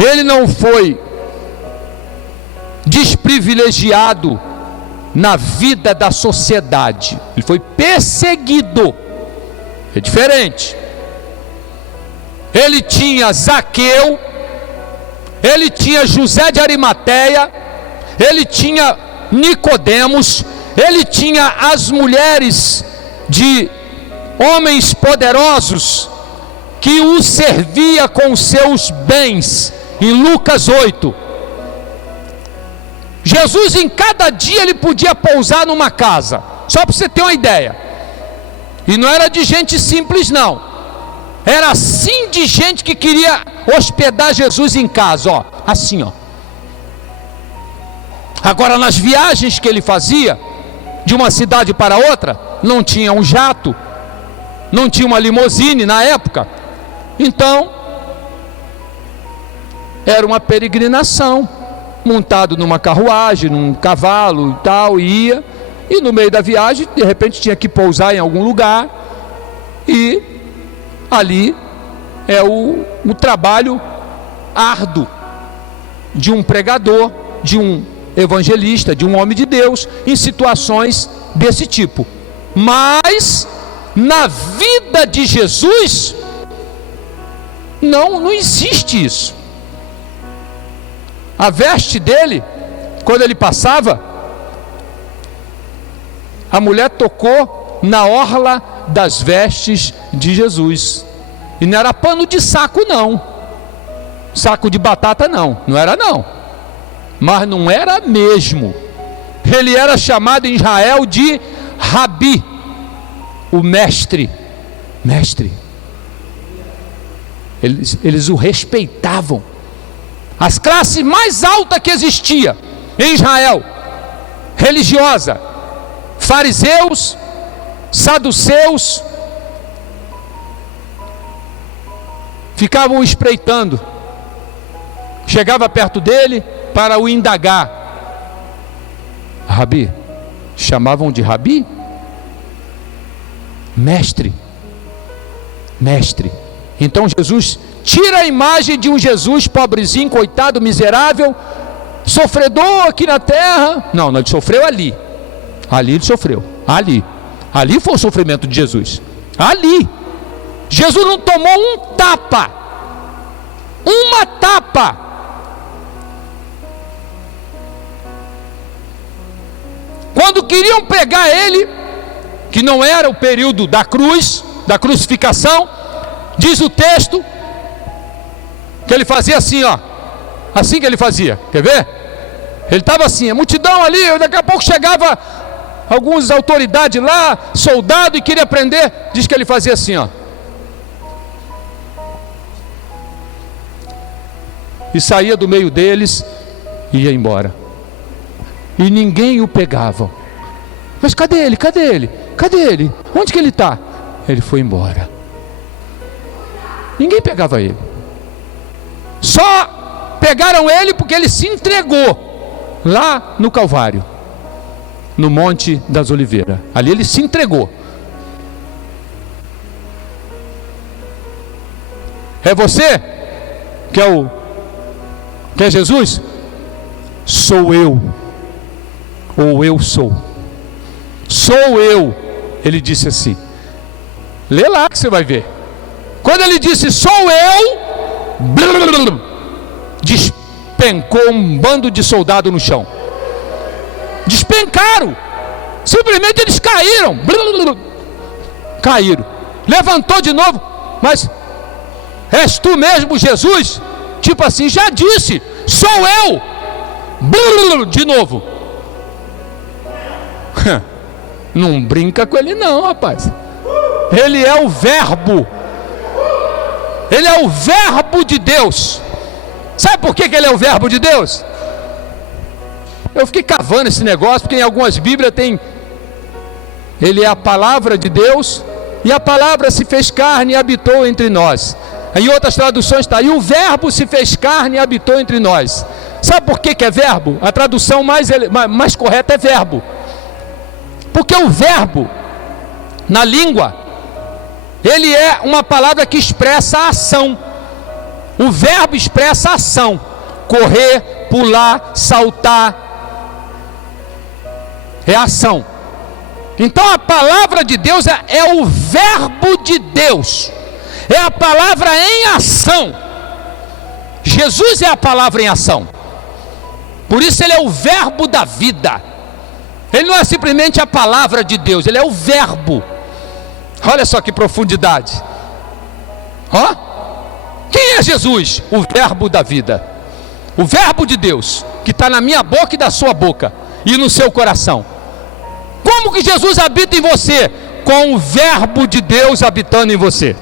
Ele não foi desprivilegiado na vida da sociedade. Ele foi perseguido. É diferente. Ele tinha Zaqueu, ele tinha José de Arimateia, ele tinha Nicodemos, ele tinha as mulheres de homens poderosos que o servia com seus bens. Em Lucas 8, Jesus em cada dia ele podia pousar numa casa, só para você ter uma ideia. E não era de gente simples não, era assim de gente que queria hospedar Jesus em casa, ó, assim ó. Agora nas viagens que ele fazia de uma cidade para outra, não tinha um jato, não tinha uma limusine na época, então era uma peregrinação, montado numa carruagem, num cavalo e tal, ia, e no meio da viagem, de repente tinha que pousar em algum lugar, e ali é o trabalho árduo de um pregador, de um evangelista, de um homem de Deus, em situações desse tipo. Mas na vida de Jesus não existe isso. A veste dele, quando ele passava, a mulher tocou na orla das vestes de Jesus. E não era pano de saco não, saco de batata não era não, mas não era mesmo. Ele era chamado em Israel de Rabi, o mestre. Eles o respeitavam. As classes mais altas que existia em Israel, religiosa, fariseus, saduceus, ficavam espreitando. Chegava perto dele para o indagar. Rabi, chamavam de Rabi? Mestre. Então Jesus tira a imagem de um Jesus pobrezinho, coitado, miserável, sofredor aqui na terra. Não, ele sofreu ali. Ali ele sofreu. Ali foi o sofrimento de Jesus. Ali. Jesus não tomou um tapa. Uma tapa. Quando queriam pegar ele, que não era o período da cruz, da crucificação, diz o texto que ele fazia assim, ó, assim que ele fazia, quer ver? Ele estava assim, a multidão ali, daqui a pouco chegava algumas autoridades lá, soldado, e queria prender, diz que ele fazia assim, ó, e saía do meio deles e ia embora, e ninguém o pegava. Mas cadê ele? Onde que ele está? Ele foi embora. Ninguém pegava ele. Só pegaram ele porque porque ele se entregou lá no Calvário, no Monte das Oliveiras. Ali ele se entregou. É você que é Jesus? Sou eu, ou eu sou. Sou eu. Ele disse assim. Lê lá que você vai ver. Quando ele disse sou eu, despencou um bando de soldados no chão. Despencaram. Simplesmente eles caíram. Caíram. Levantou de novo. Mas és tu mesmo, Jesus? Tipo assim, já disse, sou eu. De novo. Não brinca com ele não, rapaz. Ele é o verbo. Ele é o verbo de Deus. Sabe por que ele é o verbo de Deus? Eu fiquei cavando esse negócio, porque em algumas Bíblias tem ele é a palavra de Deus, e a palavra se fez carne e habitou entre nós. Em outras traduções está, e o verbo se fez carne e habitou entre nós. Sabe por que é verbo? A tradução mais correta é verbo. Porque o verbo, na língua, ele é uma palavra que expressa a ação. O verbo expressa a ação. Correr, pular, saltar. É ação. Então a palavra de Deus é o verbo de Deus. É a palavra em ação. Jesus é a palavra em ação. Por isso ele é o verbo da vida. Ele não é simplesmente a palavra de Deus, ele é o verbo. Olha só que profundidade. Ó, quem é Jesus? O verbo da vida. O verbo de Deus, que está na minha boca e da sua boca, e no seu coração. Como que Jesus habita em você? Com o verbo de Deus habitando em você.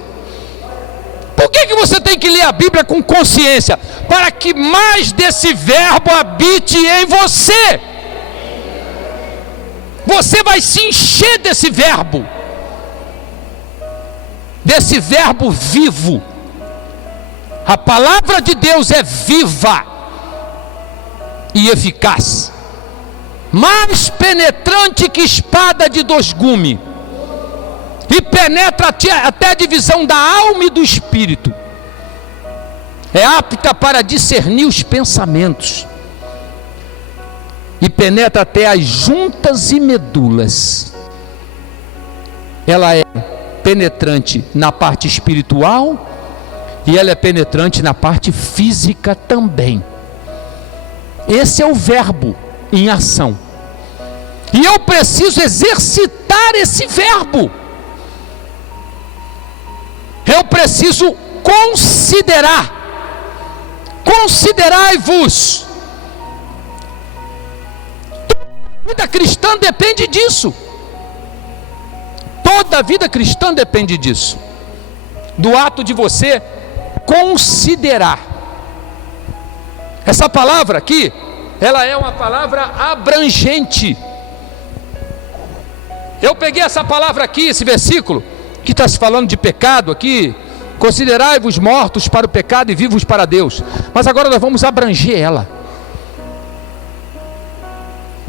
Por que você tem que ler a Bíblia com consciência? Para que mais desse verbo habite em você. Você vai se encher desse verbo vivo. A palavra de Deus é viva e eficaz, mais penetrante que espada de dois gumes, e penetra até a divisão da alma e do espírito, é apta para discernir os pensamentos, e penetra até as juntas e medulas. Ela é penetrante na parte espiritual, e ela é penetrante na parte física também. Esse é o verbo em ação, e eu preciso exercitar esse verbo. Eu preciso considerar. Considerai-vos. Toda vida cristã depende disso. Toda vida cristã depende disso. Do ato de você considerar. Essa palavra aqui, ela é uma palavra abrangente. Eu peguei essa palavra aqui, esse versículo, que está se falando de pecado aqui. Considerai-vos mortos para o pecado e vivos para Deus. Mas agora nós vamos abranger ela.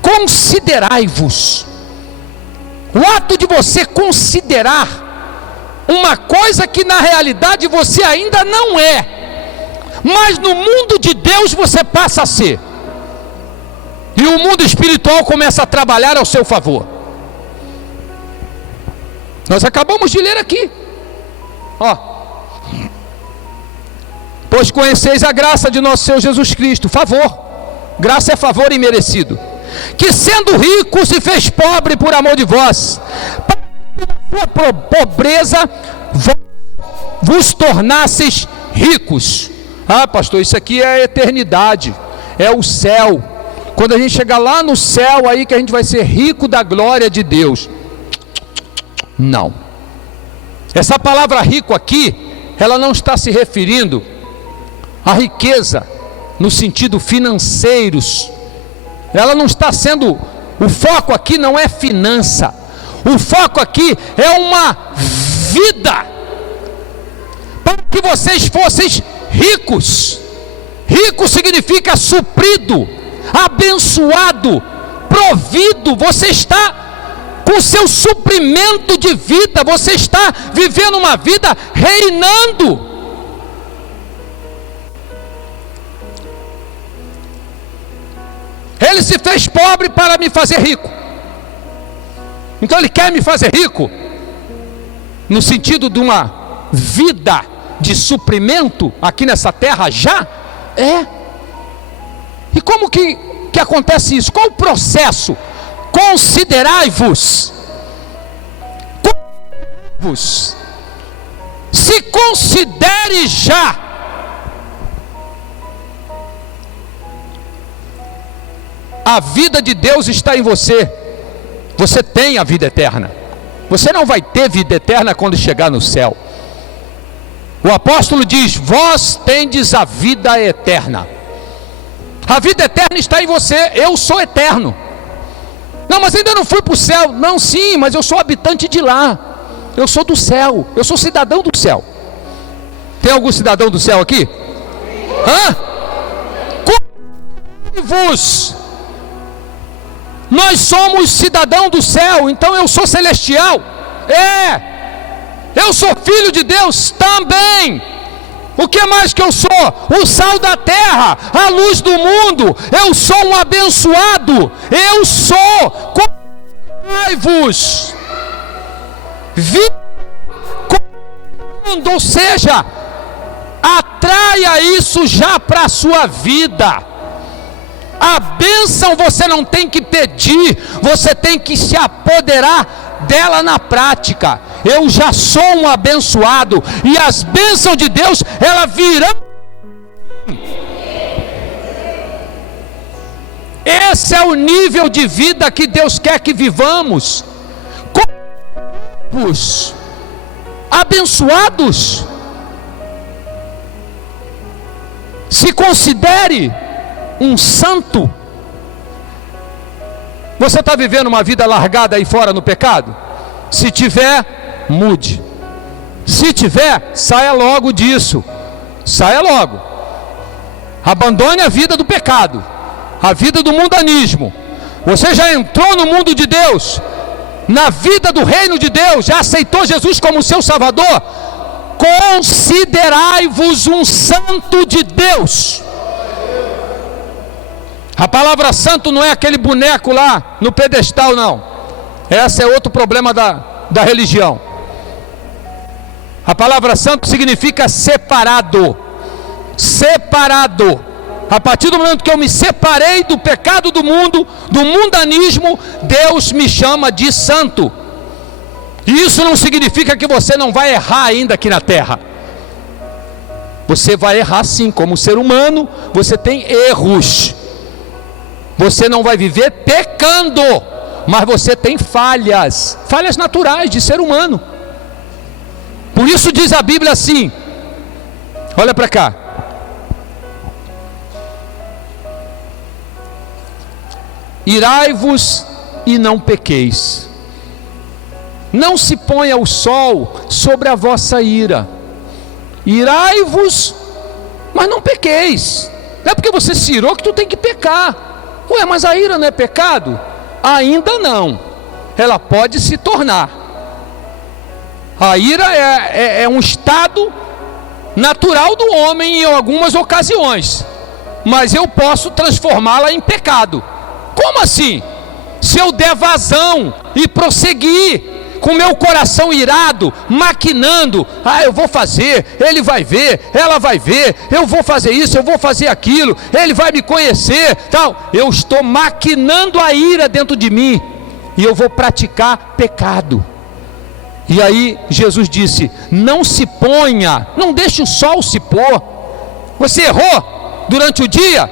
Considerai-vos. O ato de você considerar uma coisa que na realidade você ainda não é, mas no mundo de Deus você passa a ser, e o mundo espiritual começa a trabalhar ao seu favor. Nós acabamos de ler aqui, ó: pois conheceis a graça de nosso Senhor Jesus Cristo. Favor, graça é favor imerecido, que sendo rico se fez pobre por amor de vós, para que na sua pobreza vos tornasseis ricos. Ah, pastor, isso aqui é a eternidade, é o céu. Quando a gente chegar lá no céu, aí que a gente vai ser rico da glória de Deus. Não. Essa palavra rico aqui, ela não está se referindo à riqueza no sentido financeiros. Ela não está sendo, o foco aqui não é finança. O foco aqui é uma vida, para que vocês fossem ricos. Rico significa suprido, abençoado, provido. Você está com o seu suprimento de vida, você está vivendo uma vida reinando. Ele se fez pobre para me fazer rico. Então ele quer me fazer rico no sentido de uma vida de suprimento aqui nessa terra já? E como que acontece isso? Qual o processo? Considerai-vos. Se considere já. A vida de Deus está em você. Você tem a vida eterna. Você não vai ter vida eterna quando chegar no céu. O apóstolo diz: vós tendes a vida eterna. A vida eterna está em você. Eu sou eterno. Não, mas ainda não fui para o céu. Não, sim, mas eu sou habitante de lá. Eu sou do céu. Eu sou cidadão do céu. Tem algum cidadão do céu aqui? Vos. Nós somos cidadão do céu. Então eu sou celestial. Eu sou filho de Deus também. O que mais que eu sou? O sal da terra, a luz do mundo. Eu sou um abençoado. Eu sou. Considai-vos. Ou seja, atraia isso já para a sua vida. A bênção você não tem que pedir, você tem que se apoderar dela na prática. Eu já sou um abençoado, e as bênçãos de Deus, elas virão. Esse é o nível de vida que Deus quer que vivamos. Corpos abençoados. Se considere um santo. Você está vivendo uma vida largada aí fora no pecado? Se tiver, mude. Se tiver, saia logo disso. Saia logo. Abandone a vida do pecado, a vida do mundanismo. Você já entrou no mundo de Deus, na vida do reino de Deus, já aceitou Jesus como seu Salvador. Considerai-vos um santo de Deus. A palavra santo não é aquele boneco lá no pedestal, não. Esse é outro problema da religião. A palavra santo significa separado. Separado. A partir do momento que eu me separei do pecado do mundo, do mundanismo, Deus me chama de santo. E isso não significa que você não vai errar ainda aqui na terra. Você vai errar sim, como ser humano, você tem erros. Você não vai viver pecando, mas você tem falhas naturais de ser humano. Por isso diz a Bíblia assim, olha para cá. Irai-vos e não pequeis. Não se ponha o sol sobre a vossa ira. Irai-vos, mas não pequeis. Não é porque você se irou que tu tem que pecar. Ué, mas a ira não é pecado? Ainda não. Ela pode se tornar. A ira é um estado natural do homem em algumas ocasiões. Mas eu posso transformá-la em pecado. Como assim? Se eu der vazão e prosseguir com meu coração irado, maquinando, eu vou fazer, ele vai ver, ela vai ver, eu vou fazer isso, eu vou fazer aquilo, ele vai me conhecer, tal. Eu estou maquinando a ira dentro de mim, e eu vou praticar pecado. E aí Jesus disse: não se ponha, não deixe o sol se pôr. Você errou durante o dia?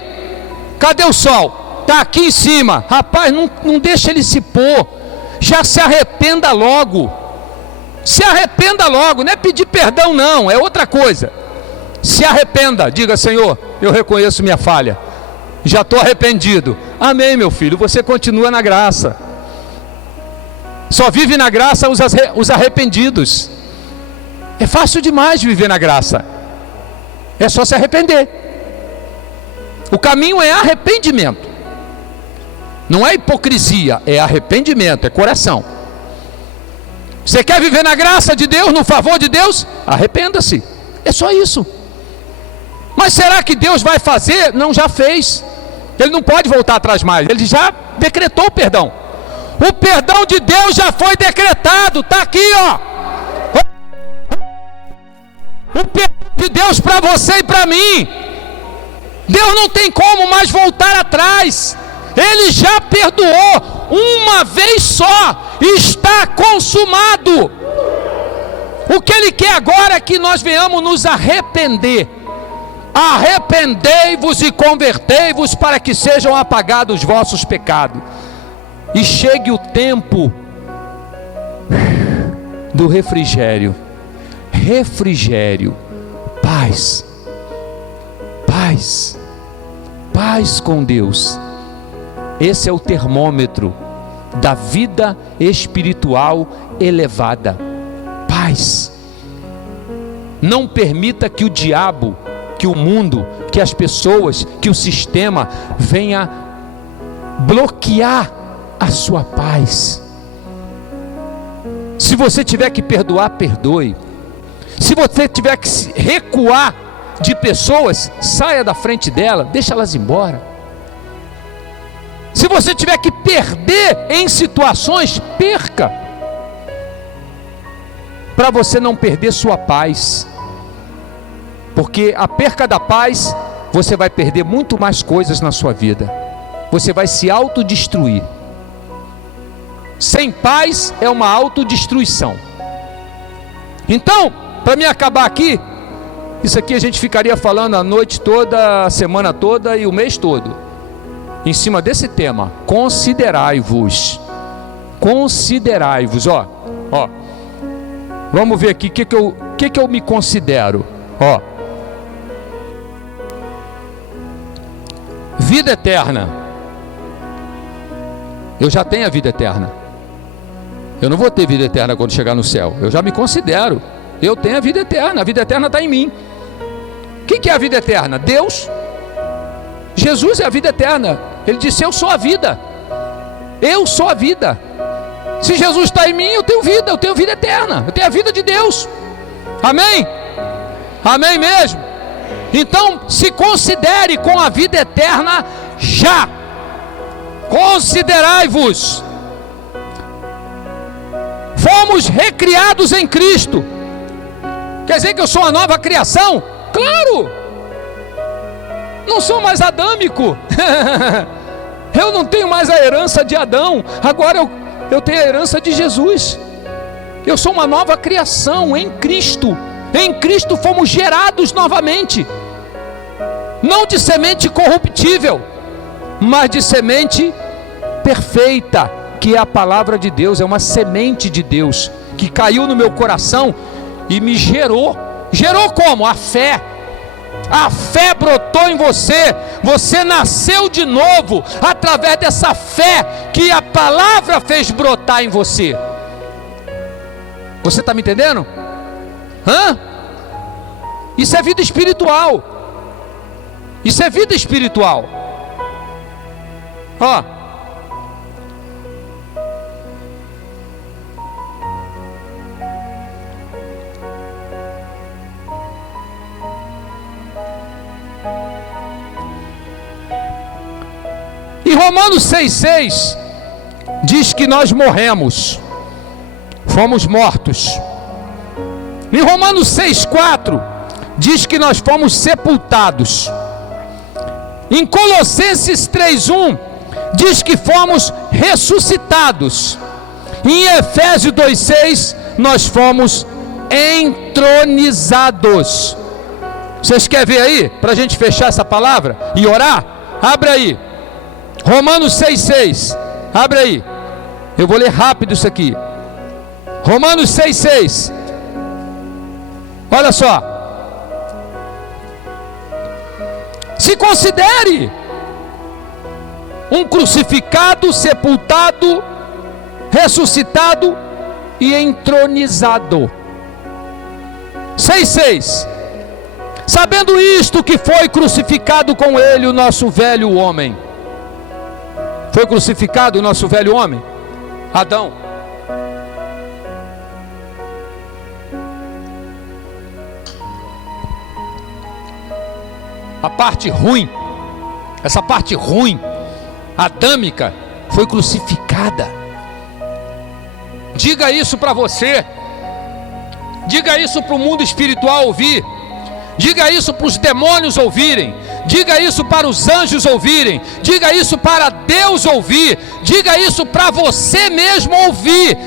Cadê o sol? Está aqui em cima. Rapaz, não deixa ele se pôr. Já se arrependa logo. Se arrependa logo. Não é pedir perdão não, é outra coisa. Se arrependa, diga: Senhor, eu reconheço minha falha, já estou arrependido. Amém, meu filho, você continua na graça. Só vive na graça os arrependidos. É fácil demais viver na graça. É só se arrepender. O caminho é arrependimento. Não é hipocrisia, é arrependimento, é coração. Você quer viver na graça de Deus, no favor de Deus? Arrependa-se. É só isso. Mas será que Deus vai fazer? Não, já fez. Ele não pode voltar atrás mais. Ele já decretou o perdão. O perdão de Deus já foi decretado. Está aqui, ó. O perdão de Deus para você e para mim. Deus não tem como mais voltar atrás. Ele já perdoou uma vez só. Está consumado. O que Ele quer agora é que nós venhamos nos arrepender. Arrependei-vos e convertei-vos para que sejam apagados os vossos pecados. E chegue o tempo do refrigério. Refrigério, paz, paz, paz com Deus. Esse é o termômetro da vida espiritual elevada. Paz. Não permita que o diabo, que o mundo, que as pessoas, que o sistema venha bloquear a sua paz. Se você tiver que perdoar, perdoe. Se você tiver que recuar de pessoas, saia da frente dela, deixa elas embora. Se você tiver que perder em situações, perca, para você não perder sua paz. Porque a perca da paz, você vai perder muito mais coisas na sua vida. Você vai se autodestruir. Sem paz é uma autodestruição. Então, para me acabar aqui, isso aqui a gente ficaria falando a noite toda, a semana toda e o mês todo, em cima desse tema. Considerai-vos. Considerai-vos, ó. Vamos ver aqui o que eu me considero. Ó. Vida eterna. Eu já tenho a vida eterna. Eu não vou ter vida eterna quando chegar no céu. Eu já me considero. Eu tenho a vida eterna. A vida eterna está em mim. O que é a vida eterna? Deus. Jesus é a vida eterna. Ele disse: eu sou a vida. Eu sou a vida. Se Jesus está em mim, eu tenho vida eterna. Eu tenho a vida de Deus. Amém? Amém mesmo? Então, se considere com a vida eterna já. Considerai-vos. Fomos recriados em Cristo. Quer dizer que eu sou uma nova criação? Claro! Não sou mais adâmico. Eu não tenho mais a herança de Adão. Agora eu tenho a herança de Jesus. Eu sou uma nova criação em Cristo. Em Cristo fomos gerados novamente. Não de semente corruptível, mas de semente perfeita, que é a palavra de Deus. É uma semente de Deus que caiu no meu coração e me gerou. Gerou como? A fé. A fé brotou em você. Você nasceu de novo através dessa fé que a palavra fez brotar em você. Você está me entendendo? Isso é vida espiritual. Isso é vida espiritual. Ó. E Romanos 6,6 diz que nós morremos, fomos mortos. Em Romanos 6,4 diz que nós fomos sepultados. Em Colossenses 3,1 diz que fomos ressuscitados. Em Efésios 2,6 nós fomos entronizados. Vocês querem ver aí? Para a gente fechar essa palavra e orar? Abre aí. Romanos 6,6. Abre aí. Eu vou ler rápido isso aqui. Romanos 6,6. Olha só. Se considere um crucificado, sepultado, ressuscitado e entronizado. 6,6. Sabendo isto, que foi crucificado com ele o nosso velho homem. Foi crucificado o nosso velho homem? Adão. A parte ruim, essa parte ruim, adâmica, foi crucificada. Diga isso para você. Diga isso para o mundo espiritual ouvir. Diga isso para os demônios ouvirem. Diga isso para os anjos ouvirem. Diga isso para Deus ouvir. Diga isso para você mesmo ouvir.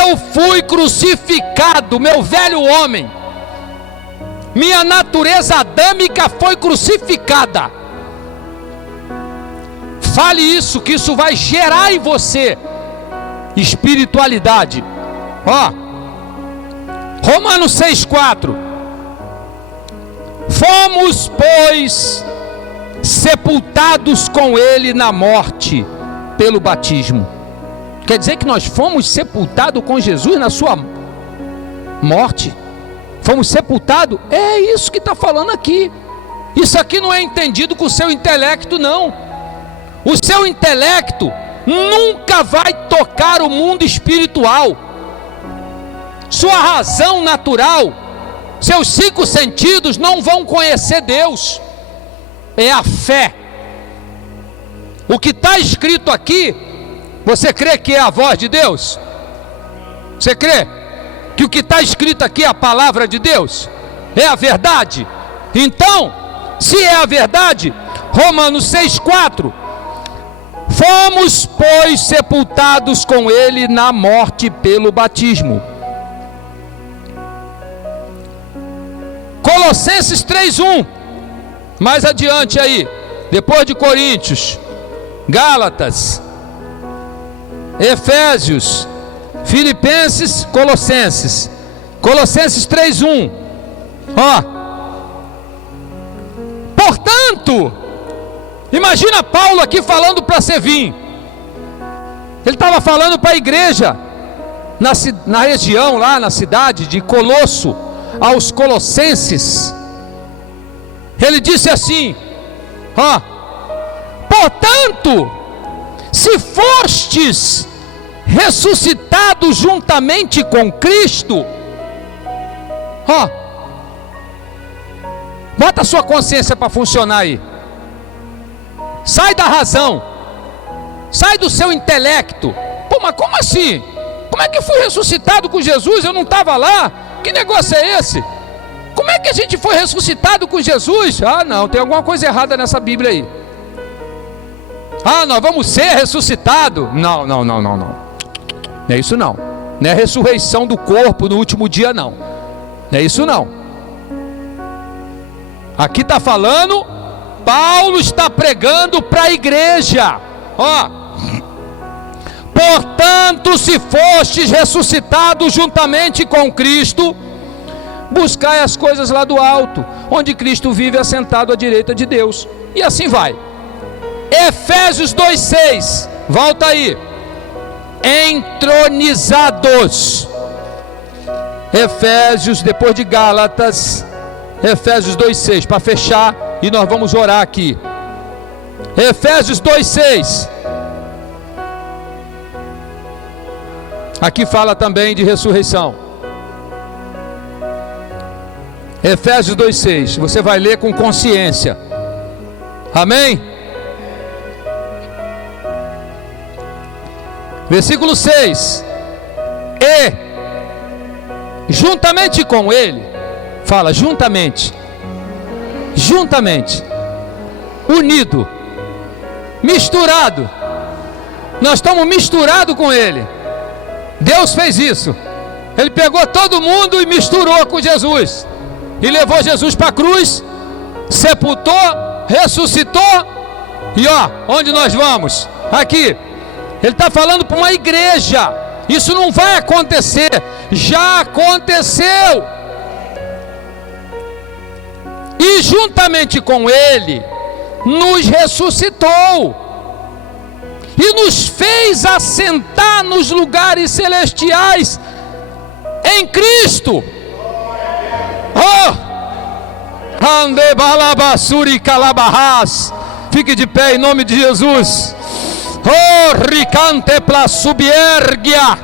Eu fui crucificado, meu velho homem. Minha natureza adâmica foi crucificada. Fale isso, que isso vai gerar em você espiritualidade. Ó, Romanos 6,4. Fomos, pois, sepultados com ele na morte pelo batismo. Quer dizer que nós fomos sepultados com Jesus na sua morte? Fomos sepultados? É isso que está falando aqui. Isso aqui não é entendido com o seu intelecto, não. O seu intelecto nunca vai tocar o mundo espiritual. Sua razão natural, seus 5 sentidos não vão conhecer Deus. É a fé. O que está escrito aqui, você crê que é a voz de Deus? Você crê que o que está escrito aqui é a palavra de Deus? É a verdade? Então, se é a verdade, Romanos 6,4. Fomos, pois, sepultados com ele na morte pelo batismo. Colossenses 3,1. Mais adiante aí, depois de Coríntios, Gálatas, Efésios, Filipenses, Colossenses. Colossenses 3,1. Ó. Portanto, imagina Paulo aqui falando para Sevim. Ele estava falando para a igreja na região lá, na cidade de Colosso, aos colossenses. Ele disse assim: ó, portanto, se fostes ressuscitados juntamente com Cristo, ó, bota a sua consciência para funcionar aí. Sai da razão, sai do seu intelecto. Pô, mas como assim? Como é que fui ressuscitado com Jesus? Eu não estava lá? Que negócio é esse? Como é que a gente foi ressuscitado com Jesus? Ah, não, tem alguma coisa errada nessa Bíblia aí. Ah, nós vamos ser ressuscitados? Não. Não é isso não. Não é a ressurreição do corpo no último dia, não. Não é isso não. Aqui está falando, Paulo está pregando para a igreja. Ó, portanto, se fostes ressuscitados juntamente com Cristo, buscai as coisas lá do alto, onde Cristo vive assentado à direita de Deus. E assim vai. Efésios 2,6. Volta aí. Entronizados. Efésios, depois de Gálatas, Efésios 2,6, para fechar, e nós vamos orar aqui. Efésios 2,6. Aqui fala também de ressurreição. Efésios 2,6. Você vai ler com consciência. Amém? Versículo 6. E juntamente com ele, fala juntamente, unido, misturado. Nós estamos misturados com ele. Deus fez isso. Ele pegou todo mundo e misturou com Jesus, e levou Jesus para a cruz, sepultou, ressuscitou. E ó, onde nós vamos? Aqui. Ele está falando para uma igreja. Isso não vai acontecer, já aconteceu. E juntamente com ele nos ressuscitou e nos fez assentar nos lugares celestiais em Cristo. Oh, Ande balabassuri calabarras. Fique de pé em nome de Jesus. Oh, ricante pla subiergia.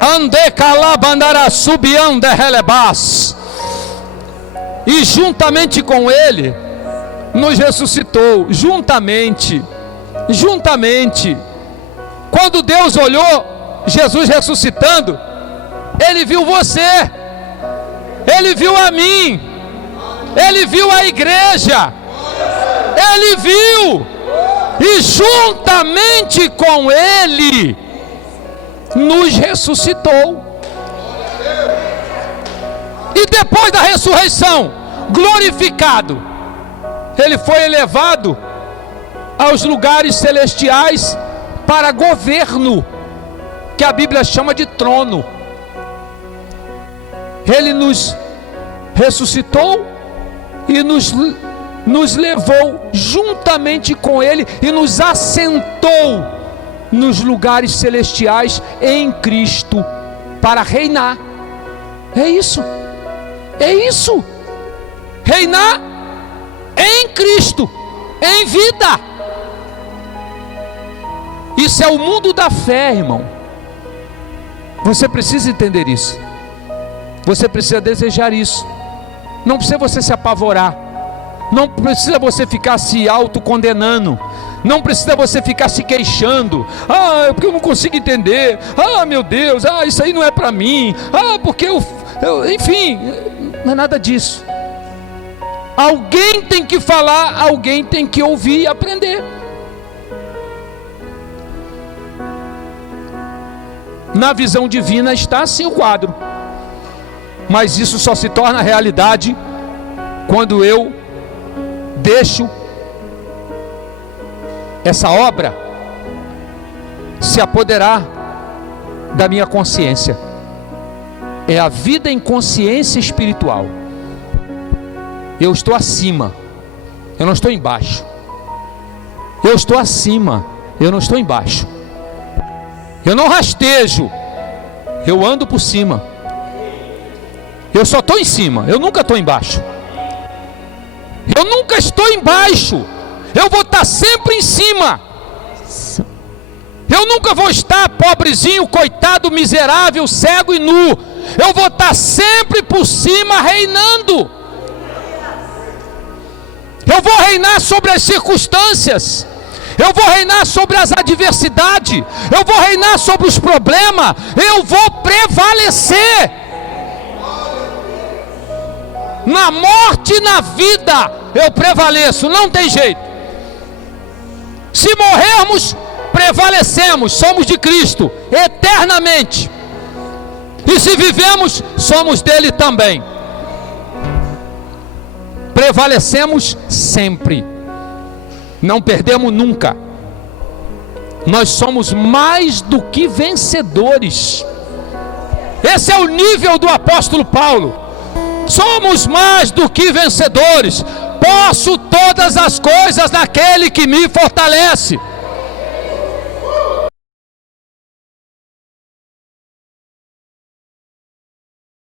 Ande calabandara subiande relebas. E juntamente com ele nos ressuscitou. Juntamente. Quando Deus olhou Jesus ressuscitando, Ele viu você, Ele viu a mim, Ele viu a igreja, Ele viu, e juntamente com Ele nos ressuscitou. E depois da ressurreição, glorificado, Ele foi elevado aos lugares celestiais para governo, que a Bíblia chama de trono. Ele nos ressuscitou e nos levou juntamente com Ele e nos assentou nos lugares celestiais em Cristo para reinar. É isso, reinar em Cristo, em vida. Isso é o mundo da fé, irmão. Você precisa entender isso. Você precisa desejar isso. Não precisa você se apavorar. Não precisa você ficar se autocondenando. Não precisa você ficar se queixando. Ah, porque eu não consigo entender. Ah, meu Deus, isso aí não é para mim. Porque enfim, não é nada disso. Alguém tem que falar, alguém tem que ouvir e aprender. Na visão divina está assim o quadro, mas isso só se torna realidade quando eu deixo essa obra se apoderar da minha consciência. É a vida em consciência espiritual. Eu estou acima, eu não estou embaixo. Eu estou acima, eu não estou embaixo. Eu não rastejo, eu ando por cima. Eu só estou em cima, eu nunca estou embaixo. Eu nunca estou embaixo, eu vou estar sempre em cima. Eu nunca vou estar pobrezinho, coitado, miserável, cego e nu. Eu vou estar sempre por cima, reinando. Eu vou reinar sobre as circunstâncias. Eu vou reinar sobre as adversidades. Eu vou reinar sobre os problemas. Eu vou prevalecer. Na morte e na vida eu prevaleço, não tem jeito. Se morrermos, prevalecemos, somos de Cristo eternamente. E se vivemos, somos dele também. Prevalecemos sempre. Não perdemos nunca. Nós somos mais do que vencedores. Esse é o nível do apóstolo Paulo. Somos mais do que vencedores. Posso todas as coisas naquele que me fortalece.